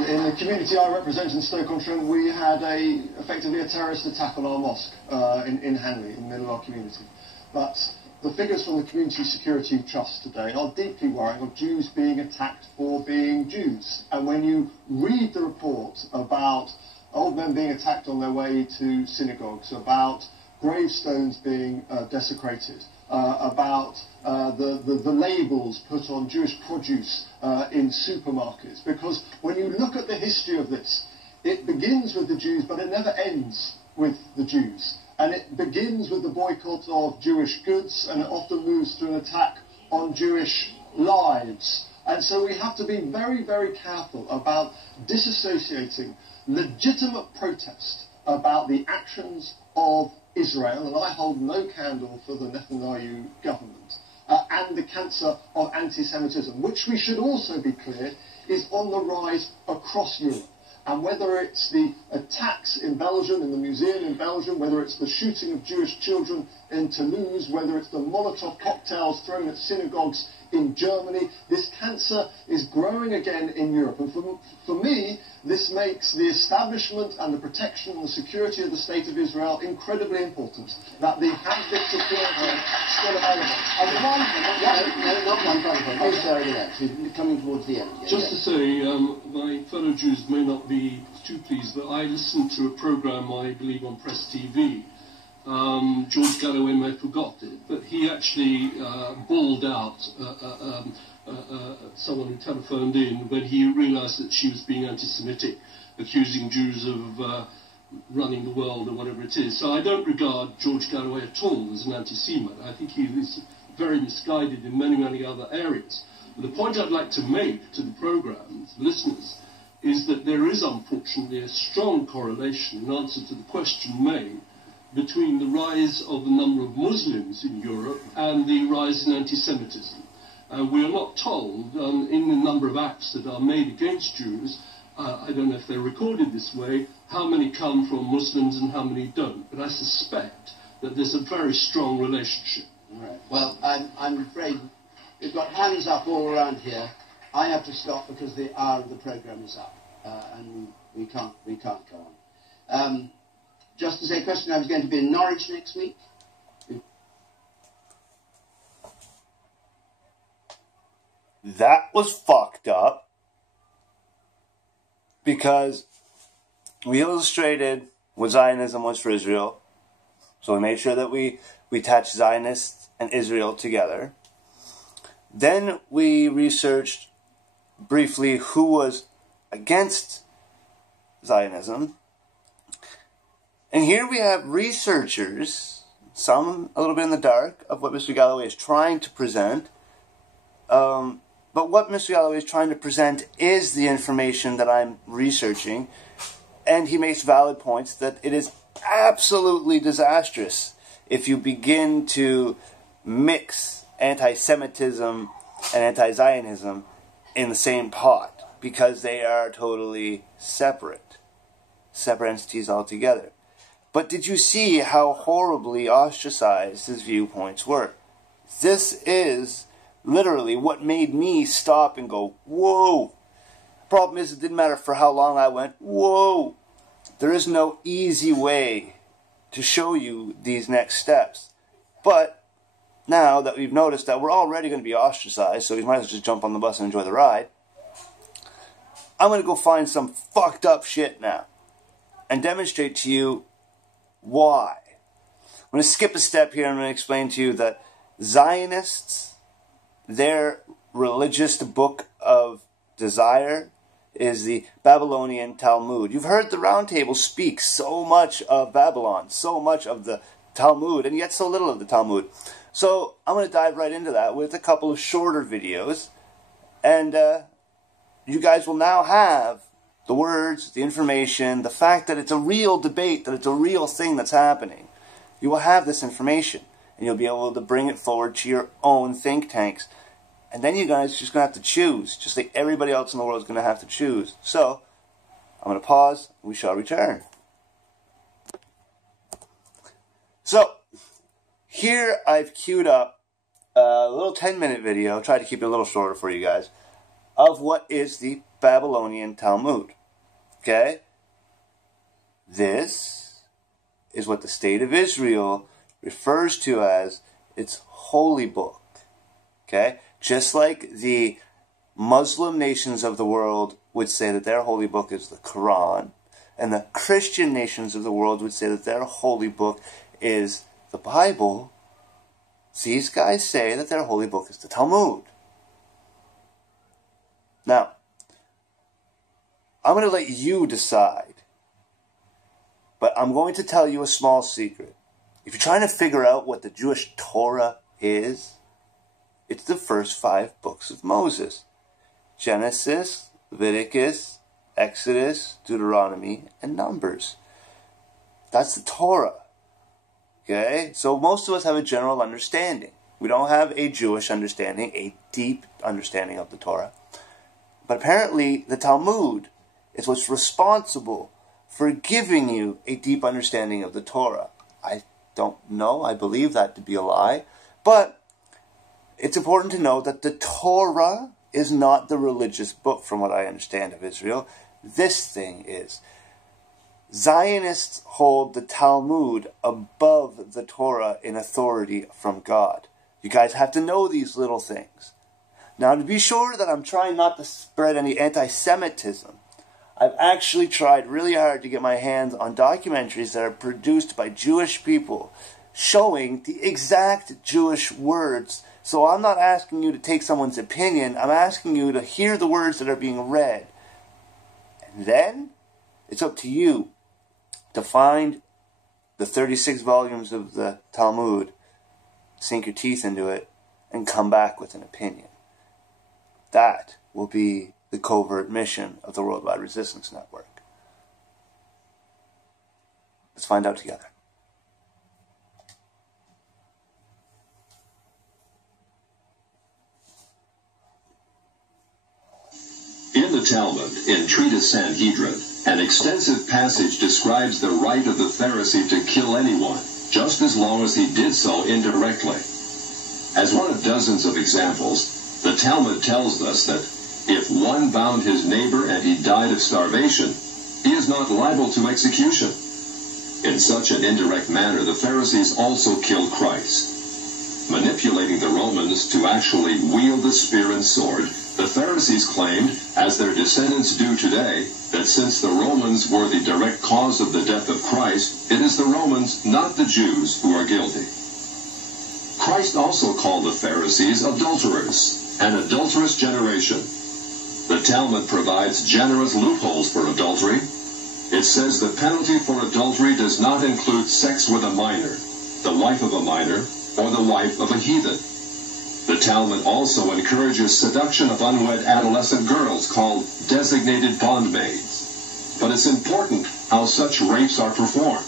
In the community I represent in Stoke-on-Trent, we had effectively a terrorist attack on our mosque in Hanley, in the middle of our community. But the figures from the Community Security Trust today are deeply worrying of Jews being attacked for being Jews. And when you read the report about old men being attacked on their way to synagogues, about gravestones being desecrated, about the labels put on Jewish produce in supermarkets. Because when you look at the history of this, it begins with the Jews, but it never ends with the Jews. And it begins with the boycott of Jewish goods, and it often moves to an attack on Jewish lives. And so we have to be very, very careful about disassociating legitimate protest about the actions of Israel, and I hold no candle for the Netanyahu government, and the cancer of anti-Semitism, which we should also be clear is on the rise across Europe. And whether it's the attacks in Belgium, in the museum in Belgium, whether it's the shooting of Jewish children in Toulouse, whether it's the Molotov cocktails thrown at synagogues in Germany, this cancer is growing again in Europe. And for me, this makes the establishment and the protection and the security of the State of Israel incredibly important. That the handbook security is still available. And not one final point. Oh, sorry, relax. We're coming towards the end. Just to say, my fellow Jews may not be too pleased, but I listened to a programme, I believe, on Press TV. George Galloway may have forgot it, but he actually bawled out someone who telephoned in when he realised that she was being anti-Semitic, accusing Jews of running the world or whatever it is. So I don't regard George Galloway at all as an anti-Semite. I think he is very misguided in many, many other areas. But the point I'd like to make to the programme's listeners is that there is unfortunately a strong correlation, in answer to the question made, between the rise of the number of Muslims in Europe and the rise in anti-Semitism. We are not told in the number of acts that are made against Jews, I don't know if they're recorded this way, how many come from Muslims and how many don't. But I suspect that there's a very strong relationship. Right. Well, I'm afraid we've got hands up all around here. I have to stop because the hour of the programme is up, and we can't go on. Just to say, question, I was going to be in Norwich next week. That was fucked up because we illustrated what Zionism was for Israel. So we made sure that we attached Zionists and Israel together. Then we researched briefly who was against Zionism. And here we have researchers, some a little bit in the dark of what Mr. Galloway is trying to present. But what Mr. Galloway is trying to present is the information that I'm researching. And he makes valid points that it is absolutely disastrous if you begin to mix anti-Semitism and anti-Zionism in the same pot, because they are totally separate entities altogether. But did you see how horribly ostracized his viewpoints were? This is literally what made me stop and go, whoa. Problem is, it didn't matter for how long I went, whoa. There is no easy way to show you these next steps. But now that we've noticed that we're already going to be ostracized, so we might as well just jump on the bus and enjoy the ride, I'm going to go find some fucked up shit now and demonstrate to you why. I'm going to skip a step here and I'm going to explain to you that Zionists, their religious book of desire is the Babylonian Talmud. You've heard the Round Table speak so much of Babylon, so much of the Talmud, and yet so little of the Talmud. So I'm going to dive right into that with a couple of shorter videos, and you guys will now have the words, the information, the fact that it's a real debate, that it's a real thing that's happening. You will have this information, and you'll be able to bring it forward to your own think tanks. And then you guys are just going to have to choose, just like everybody else in the world is going to have to choose. So, I'm going to pause, and we shall return. So, here I've queued up a little 10-minute video, try to keep it a little shorter for you guys, of what is the Babylonian Talmud. Okay? This is what the State of Israel refers to as its holy book. Okay? Just like the Muslim nations of the world would say that their holy book is the Quran, and the Christian nations of the world would say that their holy book is the Bible, these guys say that their holy book is the Talmud. Now, I'm going to let you decide, but I'm going to tell you a small secret. If you're trying to figure out what the Jewish Torah is, it's the first 5 books of Moses. Genesis, Leviticus, Exodus, Deuteronomy, and Numbers. That's the Torah. Okay? So most of us have a general understanding. We don't have a Jewish understanding, a deep understanding of the Torah. But apparently the Talmud is what's responsible for giving you a deep understanding of the Torah. I don't know. I believe that to be a lie. But it's important to know that the Torah is not the religious book, from what I understand of Israel. This thing is. Zionists hold the Talmud above the Torah in authority from God. You guys have to know these little things. Now, to be sure that I'm trying not to spread any anti-Semitism, I've actually tried really hard to get my hands on documentaries that are produced by Jewish people showing the exact Jewish words. So I'm not asking you to take someone's opinion. I'm asking you to hear the words that are being read. And then it's up to you to find the 36 volumes of the Talmud, sink your teeth into it, and come back with an opinion. That will be the covert mission of the Worldwide Resistance Network. Let's find out together. In the Talmud, in Treatise Sanhedrin, an extensive passage describes the right of the Pharisee to kill anyone, just as long as he did so indirectly. As one of dozens of examples, the Talmud tells us that if one bound his neighbor and he died of starvation, he is not liable to execution. In such an indirect manner, the Pharisees also killed Christ. Manipulating the Romans to actually wield the spear and sword, the Pharisees claimed, as their descendants do today, that since the Romans were the direct cause of the death of Christ, it is the Romans, not the Jews, who are guilty. Christ also called the Pharisees adulterers, an adulterous generation. The Talmud provides generous loopholes for adultery. It says the penalty for adultery does not include sex with a minor, the wife of a minor, or the wife of a heathen. The Talmud also encourages seduction of unwed adolescent girls called designated bondmaids. But it's important how such rapes are performed.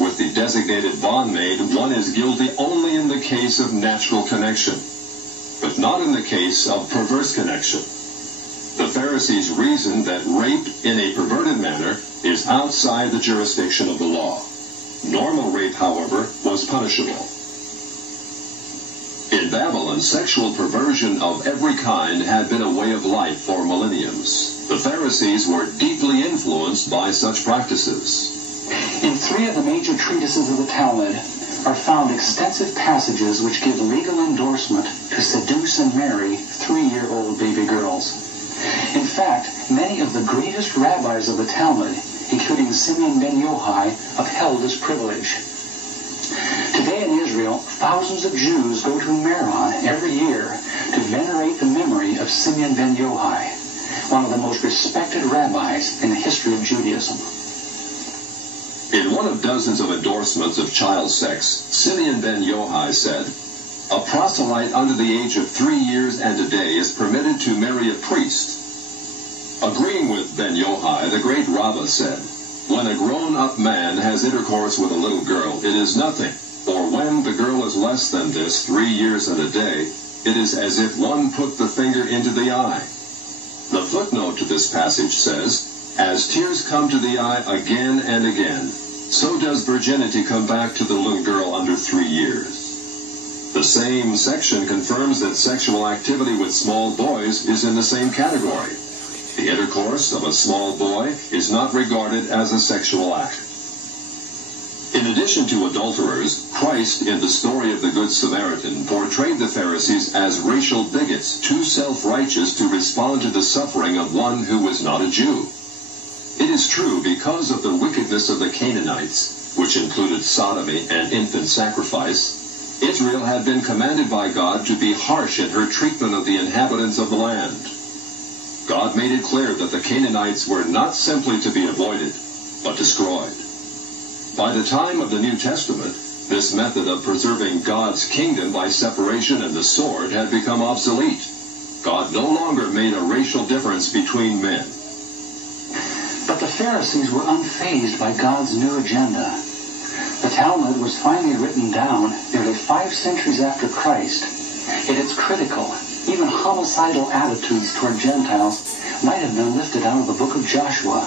With the designated bondmaid, one is guilty only in the case of natural connection, but not in the case of perverse connection. The Pharisees reasoned that rape in a perverted manner is outside the jurisdiction of the law. Normal rape, however, was punishable. In Babylon, sexual perversion of every kind had been a way of life for millenniums. The Pharisees were deeply influenced by such practices. In 3 of the major treatises of the Talmud are found extensive passages which give legal endorsement to seduce and marry 3-year-old baby girls. In fact, many of the greatest rabbis of the Talmud, including Simeon ben Yochai, upheld this privilege. Today in Israel, thousands of Jews go to Meron every year to venerate the memory of Simeon ben Yohai, one of the most respected rabbis in the history of Judaism. In one of dozens of endorsements of child sex, Simeon ben Yohai said, "A proselyte under the age of 3 years and a day is permitted to marry a priest." Agreeing with ben Yohai, the great Rabbah said, "When a grown-up man has intercourse with a little girl, it is nothing, or when the girl is less than this, 3 years and a day, it is as if one put the finger into the eye." The footnote to this passage says, "As tears come to the eye again and again, so does virginity come back to the little girl under 3 years." The same section confirms that sexual activity with small boys is in the same category. The intercourse of a small boy is not regarded as a sexual act. In addition to adulterers, Christ, in the story of the Good Samaritan, portrayed the Pharisees as racial bigots, too self-righteous to respond to the suffering of one who was not a Jew. It is true, because of the wickedness of the Canaanites, which included sodomy and infant sacrifice, Israel had been commanded by God to be harsh in her treatment of the inhabitants of the land. God made it clear that the Canaanites were not simply to be avoided, but destroyed. By the time of the New Testament, this method of preserving God's kingdom by separation and the sword had become obsolete. God no longer made a racial difference between men. But the Pharisees were unfazed by God's new agenda. The Talmud was finally written down nearly 5 centuries after Christ. Yet its critical, even homicidal attitudes toward Gentiles might have been lifted out of the book of Joshua.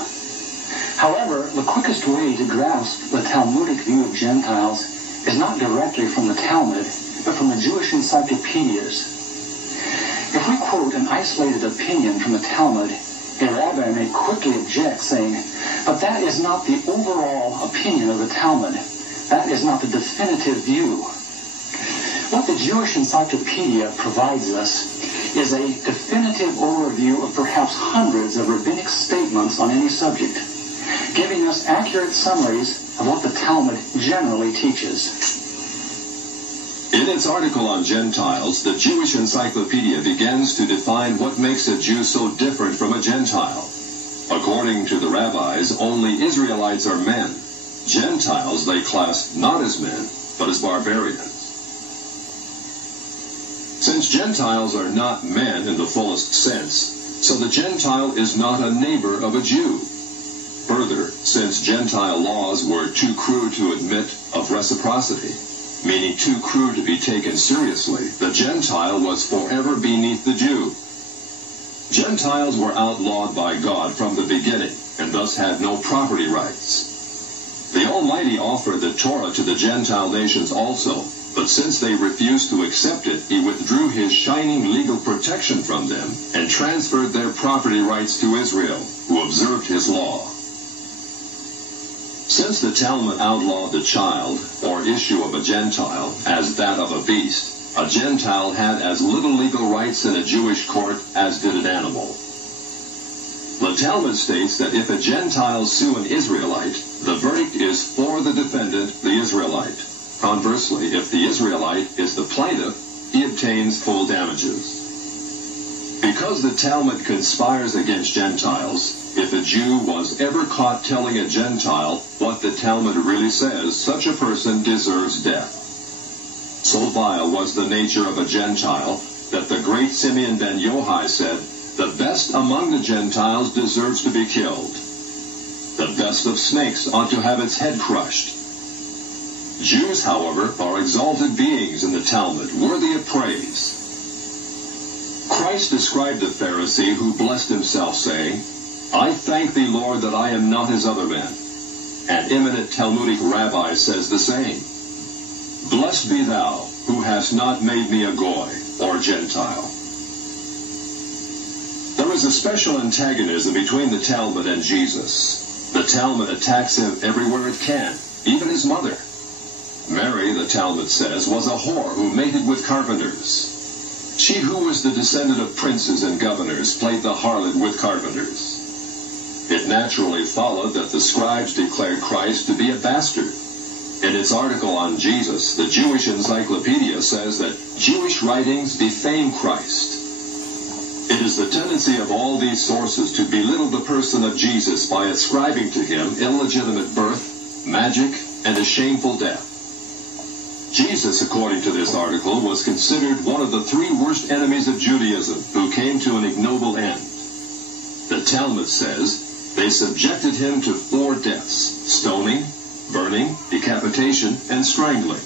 However, the quickest way to grasp the Talmudic view of Gentiles is not directly from the Talmud, but from the Jewish encyclopedias. If we quote an isolated opinion from the Talmud, a rabbi may quickly object, saying, "But that is not the overall opinion of the Talmud. That is not the definitive view." What the Jewish Encyclopedia provides us is a definitive overview of perhaps hundreds of rabbinic statements on any subject, giving us accurate summaries of what the Talmud generally teaches. In its article on Gentiles, the Jewish Encyclopedia begins to define what makes a Jew so different from a Gentile. According to the rabbis, only Israelites are men. Gentiles they class not as men, but as barbarians. Since Gentiles are not men in the fullest sense, so the Gentile is not a neighbor of a Jew. Further, since Gentile laws were too crude to admit of reciprocity, meaning too crude to be taken seriously, the Gentile was forever beneath the Jew. Gentiles were outlawed by God from the beginning, and thus had no property rights. The Almighty offered the Torah to the Gentile nations also, but since they refused to accept it, he withdrew his shining legal protection from them and transferred their property rights to Israel, who observed his law. Since the Talmud outlawed the child, or issue of a Gentile, as that of a beast, a Gentile had as little legal rights in a Jewish court as did an animal. The Talmud states that if a Gentile sue an Israelite, the verdict is for the defendant, the Israelite. Conversely, if the Israelite is the plaintiff, he obtains full damages. Because the Talmud conspires against Gentiles, if a Jew was ever caught telling a Gentile what the Talmud really says, such a person deserves death. So vile was the nature of a Gentile that the great Simeon ben Yohai said, "The best among the Gentiles deserves to be killed. The best of snakes ought to have its head crushed." Jews, however, are exalted beings in the Talmud, worthy of praise. Christ described the Pharisee who blessed himself, saying, "I thank thee, Lord, that I am not as other men." An eminent Talmudic rabbi says the same. "Blessed be thou, who hast not made me a Goy, or Gentile." There is a special antagonism between the Talmud and Jesus. The Talmud attacks him everywhere it can, even his mother. Mary, the Talmud says, was a whore who mated with carpenters. She who was the descendant of princes and governors played the harlot with carpenters. It naturally followed that the scribes declared Christ to be a bastard. In its article on Jesus, the Jewish Encyclopedia says that Jewish writings defame Christ. It is the tendency of all these sources to belittle the person of Jesus by ascribing to him illegitimate birth, magic, and a shameful death. Jesus, according to this article, was considered one of the 3 worst enemies of Judaism who came to an ignoble end. The Talmud says they subjected him to 4 deaths: stoning, burning, decapitation, and strangling.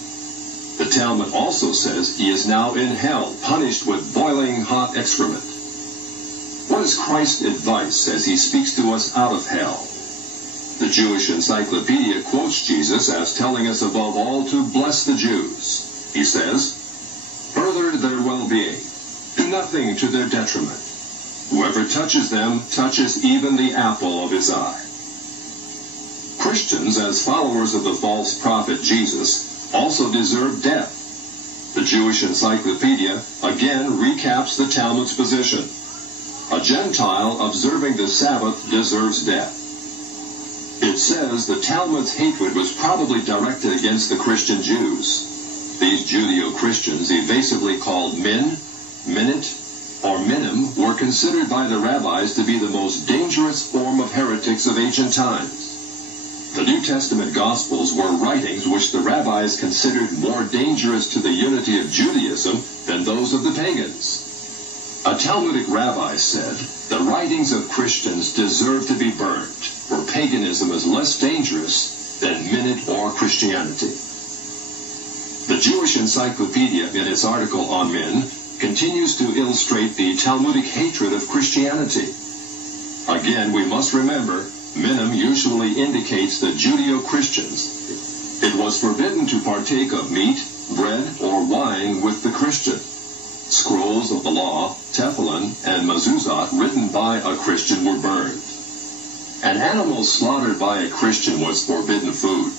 The Talmud also says he is now in hell, punished with boiling hot excrement. What is Christ's advice as he speaks to us out of hell? The Jewish Encyclopedia quotes Jesus as telling us above all to bless the Jews. He says, "Further their well-being. Do nothing to their detriment. Whoever touches them touches even the apple of his eye." Christians, as followers of the false prophet Jesus, also deserve death. The Jewish Encyclopedia again recaps the Talmud's position. A Gentile observing the Sabbath deserves death. It says the Talmud's hatred was probably directed against the Christian Jews. These Judeo-Christians, evasively called Min, Minit, or Minim, were considered by the rabbis to be the most dangerous form of heretics of ancient times. The New Testament Gospels were writings which the rabbis considered more dangerous to the unity of Judaism than those of the pagans. A Talmudic rabbi said, "The writings of Christians deserve to be burned, for paganism is less dangerous than Minute or Christianity." The Jewish Encyclopedia, in its article on Min, continues to illustrate the Talmudic hatred of Christianity. Again, we must remember, Minim usually indicates the Judeo-Christians. It was forbidden to partake of meat, bread, or wine with the Christian. Scrolls of the law, Tefillin, and Mezuzot written by a Christian were burned. An animal slaughtered by a Christian was forbidden food.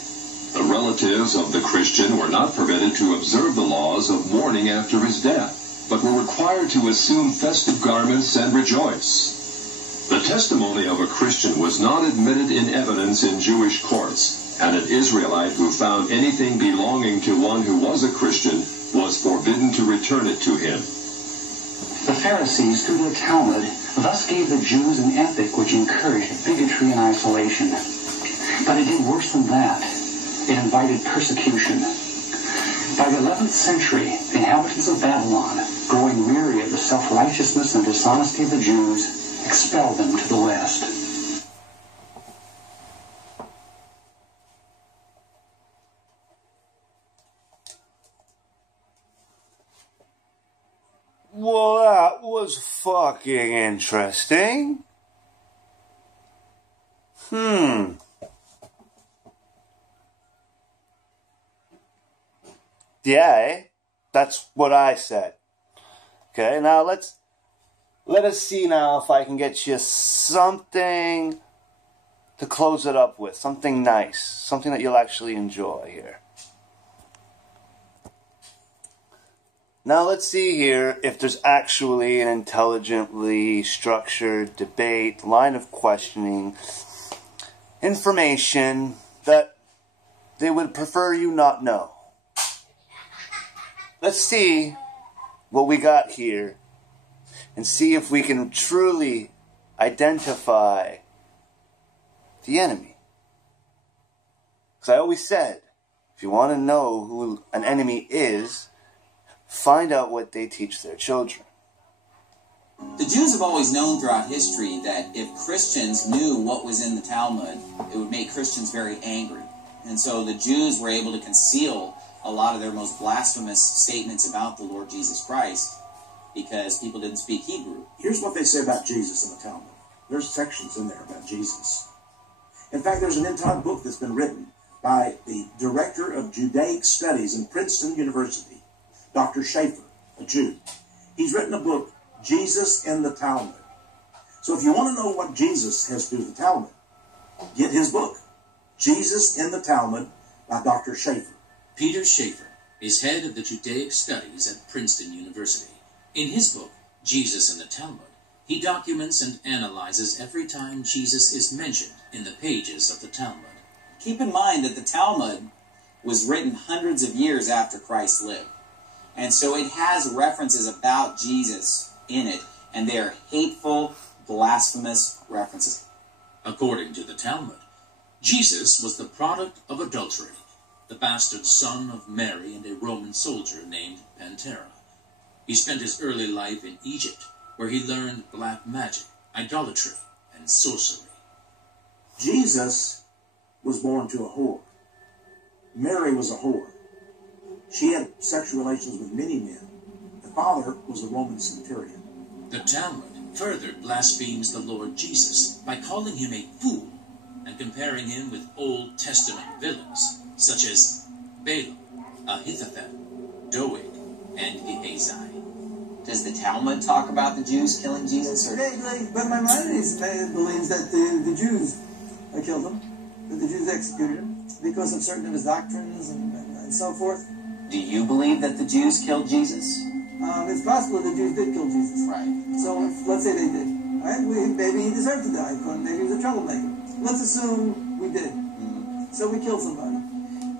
The relatives of the Christian were not permitted to observe the laws of mourning after his death, but were required to assume festive garments and rejoice. The testimony of a Christian was not admitted in evidence in Jewish courts, and an Israelite who found anything belonging to one who was a Christian was forbidden to return it to him. The Pharisees, through their Talmud, thus gave the Jews an ethic which encouraged bigotry and isolation. But it did worse than that. It invited persecution. By the 11th century, the inhabitants of Babylon, growing weary of the self-righteousness and dishonesty of the Jews, expelled them to the west. Well, that was fucking interesting. Yeah, that's what I said. Okay, now let us see now if I can get you something to close it up with. Something nice. Something that you'll actually enjoy here. Now let's see here if there's actually an intelligently structured debate, line of questioning, information that they would prefer you not know. Let's see what we got here and see if we can truly identify the enemy. Because I always said, if you want to know who an enemy is, find out what they teach their children. The Jews have always known throughout history that if Christians knew what was in the Talmud, it would make Christians very angry. And so the Jews were able to conceal a lot of their most blasphemous statements about the Lord Jesus Christ because people didn't speak Hebrew. Here's what they say about Jesus in the Talmud. There's sections in there about Jesus. In fact, there's an entire book that's been written by the director of Judaic Studies in Princeton University, Dr. Schaeffer, a Jew. He's written a book, Jesus in the Talmud. So if you want to know what Jesus has to do with the Talmud, get his book, Jesus in the Talmud by Dr. Schaeffer. Peter Schaeffer is head of the Judaic Studies at Princeton University. In his book, Jesus in the Talmud, he documents and analyzes every time Jesus is mentioned in the pages of the Talmud. Keep in mind that the Talmud was written hundreds of years after Christ lived. And so it has references about Jesus in it, and they are hateful, blasphemous references. According to the Talmud, Jesus was the product of adultery, the bastard son of Mary and a Roman soldier named Pantera. He spent his early life in Egypt, where he learned black magic, idolatry, and sorcery. Jesus was born to a whore. Mary was a whore. She had sexual relations with many men. The father was a Roman centurion. The Talmud further blasphemes the Lord Jesus by calling him a fool and comparing him with Old Testament villains such as Balaam, Ahithophel, Doeg, and Gehazi. Does the Talmud talk about the Jews killing Jesus? Or? But Maimonides believes that the Jews killed him, that the Jews executed him because of certain of his doctrines and so forth. Do you believe that the Jews killed Jesus? It's possible the Jews did kill Jesus. Right. So let's say they did. Right? Maybe he deserved to die. Maybe he was a troublemaker. Let's assume we did. So we killed somebody.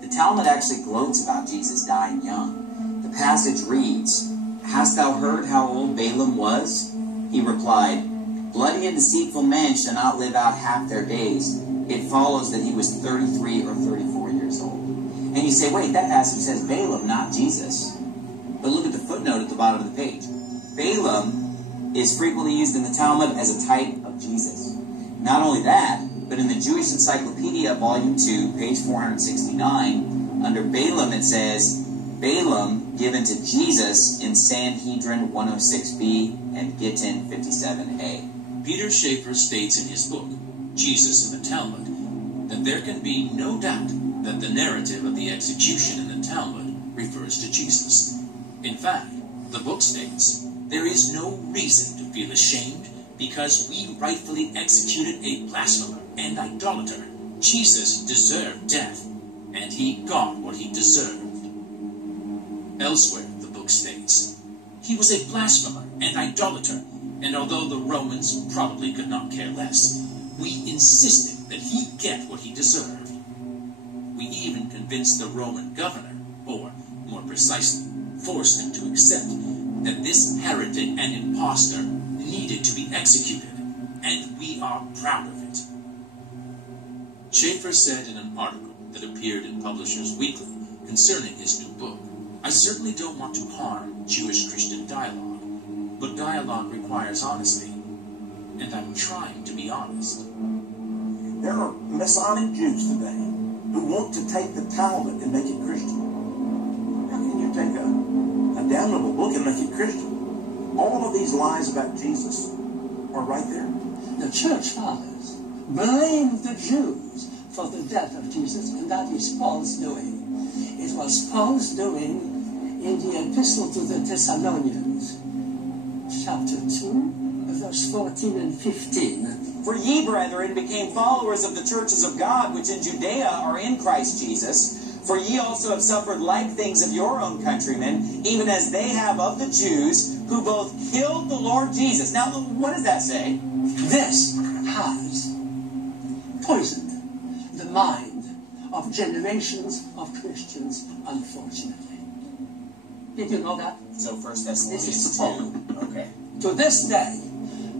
The Talmud actually gloats about Jesus dying young. The passage reads, "Hast thou heard how old Balaam was? He replied, Bloody and deceitful men shall not live out half their days. It follows that he was 33 or 34 years old." And you say, wait, that passage says Balaam, not Jesus. But look at the footnote at the bottom of the page. Balaam is frequently used in the Talmud as a type of Jesus. Not only that, but in the Jewish Encyclopedia, Volume 2, page 469, under Balaam it says, Balaam given to Jesus in Sanhedrin 106b and Gittin 57a. Peter Schaeffer states in his book, Jesus in the Talmud, that there can be no doubt that the narrative of the execution in the Talmud refers to Jesus. In fact, the book states, there is no reason to feel ashamed because we rightfully executed a blasphemer and idolater. Jesus deserved death, and he got what he deserved. Elsewhere, the book states, he was a blasphemer and idolater, and although the Romans probably could not care less, we insisted that he get what he deserved. We even convinced the Roman governor, or more precisely, forced him to accept that this heretic and impostor needed to be executed, and we are proud of it. Schaeffer said in an article that appeared in Publishers Weekly concerning his new book, I certainly don't want to harm Jewish-Christian dialogue, but dialogue requires honesty, and I'm trying to be honest. There are Messianic Jews today who want to take the Talmud and make it Christian. How can you take a damnable book and make it Christian? All of these lies about Jesus are right there. The church fathers blamed the Jews for the death of Jesus, and that is Paul's doing. It was Paul's doing in the Epistle to the Thessalonians, chapter 2, verse 14 and 15. For ye, brethren, became followers of the churches of God, which in Judea are in Christ Jesus. For ye also have suffered like things of your own countrymen, even as they have of the Jews, who both killed the Lord Jesus. Now, what does that say? This has poisoned the mind of generations of Christians, unfortunately. Did you know that? So 1 Thessalonians this is 2. Okay. To this day,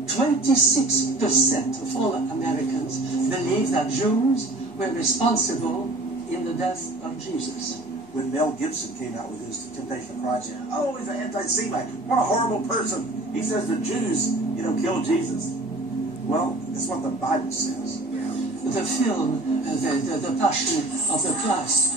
26% of all Americans believe that Jews were responsible in the death of Jesus. When Mel Gibson came out with his Temptation of Christ, oh, he's an anti-Semite. What a horrible person. He says the Jews, killed Jesus. Well, that's what the Bible says. The film, the Passion of the Christ,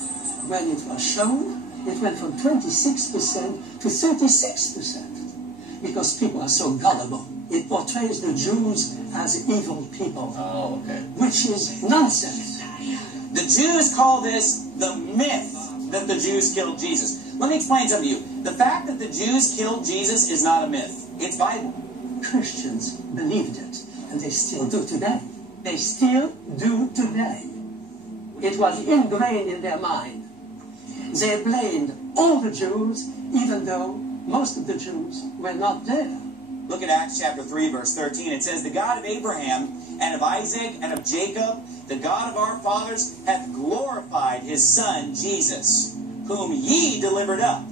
when it was shown, it went from 26% to 36%, because people are so gullible. It portrays the Jews as evil people, which is nonsense. The Jews call this the myth that the Jews killed Jesus. Let me explain something to you. The fact that the Jews killed Jesus is not a myth. It's Bible. Christians believed it, and they still do today. They still do today. It was ingrained in their mind. They blamed all the Jews, even though most of the Jews were not there. Look at Acts chapter 3, verse 13. It says, the God of Abraham and of Isaac and of Jacob, the God of our fathers, hath glorified his Son, Jesus, whom ye delivered up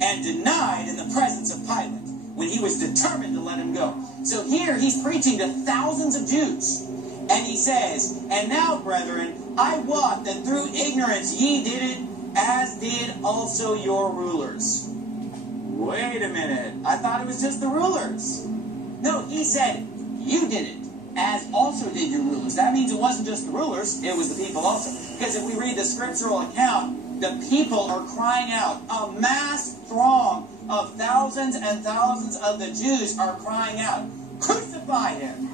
and denied in the presence of Pilate, when he was determined to let him go. So here he's preaching to thousands of Jews. And he says, and now, brethren, I wot that through ignorance ye did it, as did also your rulers. Wait a minute. I thought it was just the rulers. No, he said, you did it, as also did your rulers. That means it wasn't just the rulers, it was the people also. Because if we read the scriptural account, the people are crying out. A mass throng of thousands and thousands of the Jews are crying out, crucify him.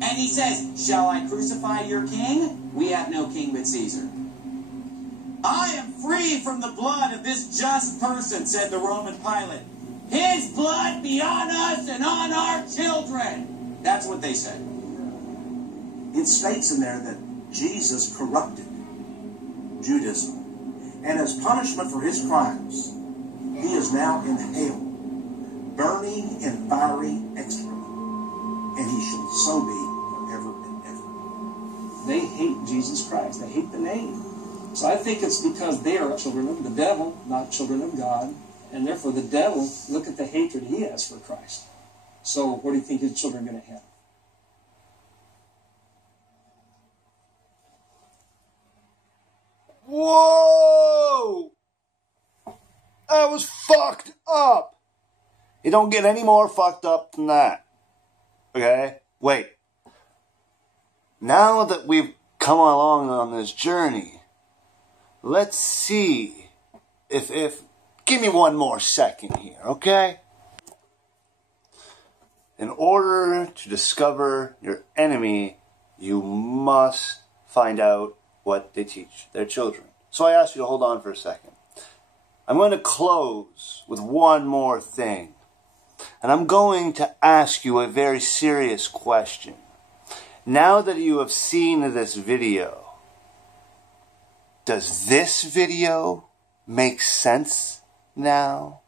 And he says, shall I crucify your king? We have no king but Caesar. I am free from the blood of this just person, said the Roman Pilate. His blood be on us and on our children. That's what they said. It states in there that Jesus corrupted Judaism. And as punishment for his crimes, he is now in hell, burning in fiery excrement. And he shall so be forever and ever. They hate Jesus Christ. They hate the name. So I think it's because they are children of the devil, not children of God. And therefore the devil, look at the hatred he has for Christ. So what do you think his children are going to have? Whoa! That was fucked up. You don't get any more fucked up than that. Okay? Wait. Now that we've come along on this journey, let's see if give me one more second here, okay? In order to discover your enemy, you must find out what they teach their children. So I ask you to hold on for a second. I'm going to close with one more thing. And I'm going to ask you a very serious question. Now that you have seen this video, does this video make sense now?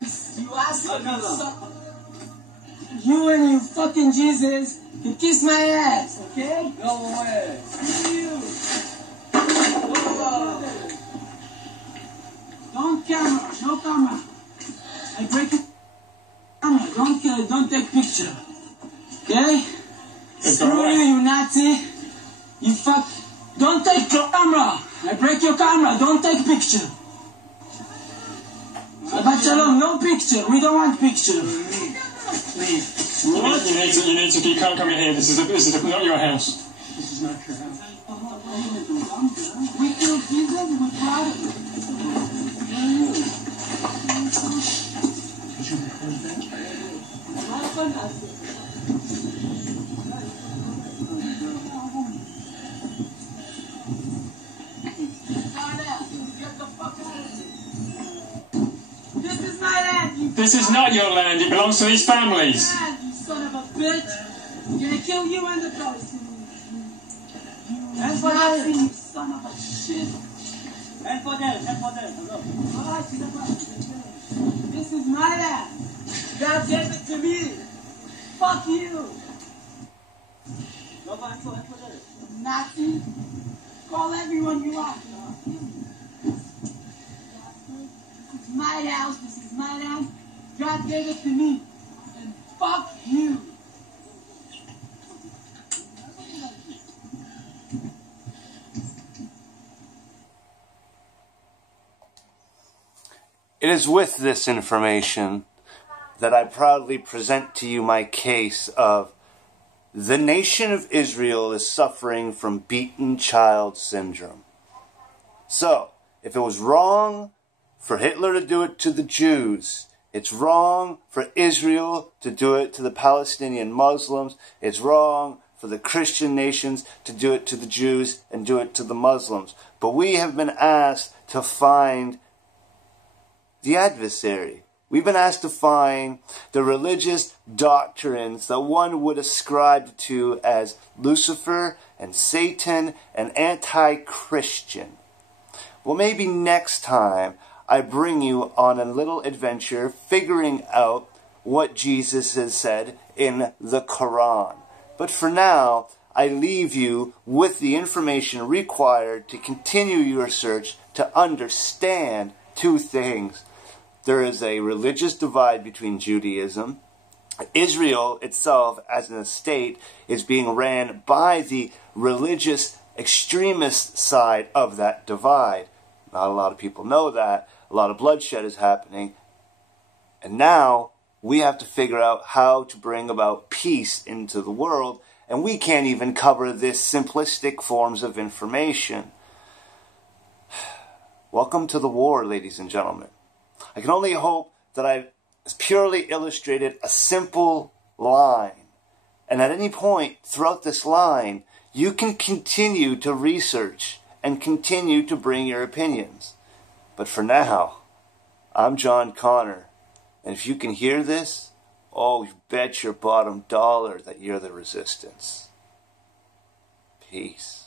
You ask you and your fucking Jesus can kiss my ass, okay? No way. You. Don't camera, no camera. I break it. Camera, don't take picture. Okay? Screw you, you Nazi. You fuck. Don't take your camera. I break your camera. Don't take picture. Shabbat shalom, no picture. We don't want picture. Leave. You need to. You can't come in here. This is not your house. This is not your house. We killed Jesus. We're proud of it. Did you record that? This is my land. This is not your land. It belongs to these families. You son of a bitch. I'm gonna kill you and the Palestinians. And for that, you son of a shit. And for them. This is my land. God gave it to me. Fuck you. Nazi. Call everyone you want. This is my house. This is my land. God gave it to me. And fuck you. It is with this information that I proudly present to you my case of the nation of Israel is suffering from beaten child syndrome. So, if it was wrong for Hitler to do it to the Jews, it's wrong for Israel to do it to the Palestinian Muslims, it's wrong for the Christian nations to do it to the Jews and do it to the Muslims. But we have been asked to find the adversary. We've been asked to find the religious doctrines that one would ascribe to as Lucifer and Satan and anti-Christian. Well, maybe next time I bring you on a little adventure figuring out what Jesus has said in the Quran. But for now, I leave you with the information required to continue your search to understand two things. There is a religious divide between Judaism. Israel itself, as an state, is being ran by the religious extremist side of that divide. Not a lot of people know that. A lot of bloodshed is happening. And now we have to figure out how to bring about peace into the world. And we can't even cover this simplistic forms of information. Welcome to the war, ladies and gentlemen. I can only hope that I've purely illustrated a simple line. And at any point throughout this line, you can continue to research and continue to bring your opinions. But for now, I'm John Connor. And if you can hear this, oh, you bet your bottom dollar that you're the resistance. Peace.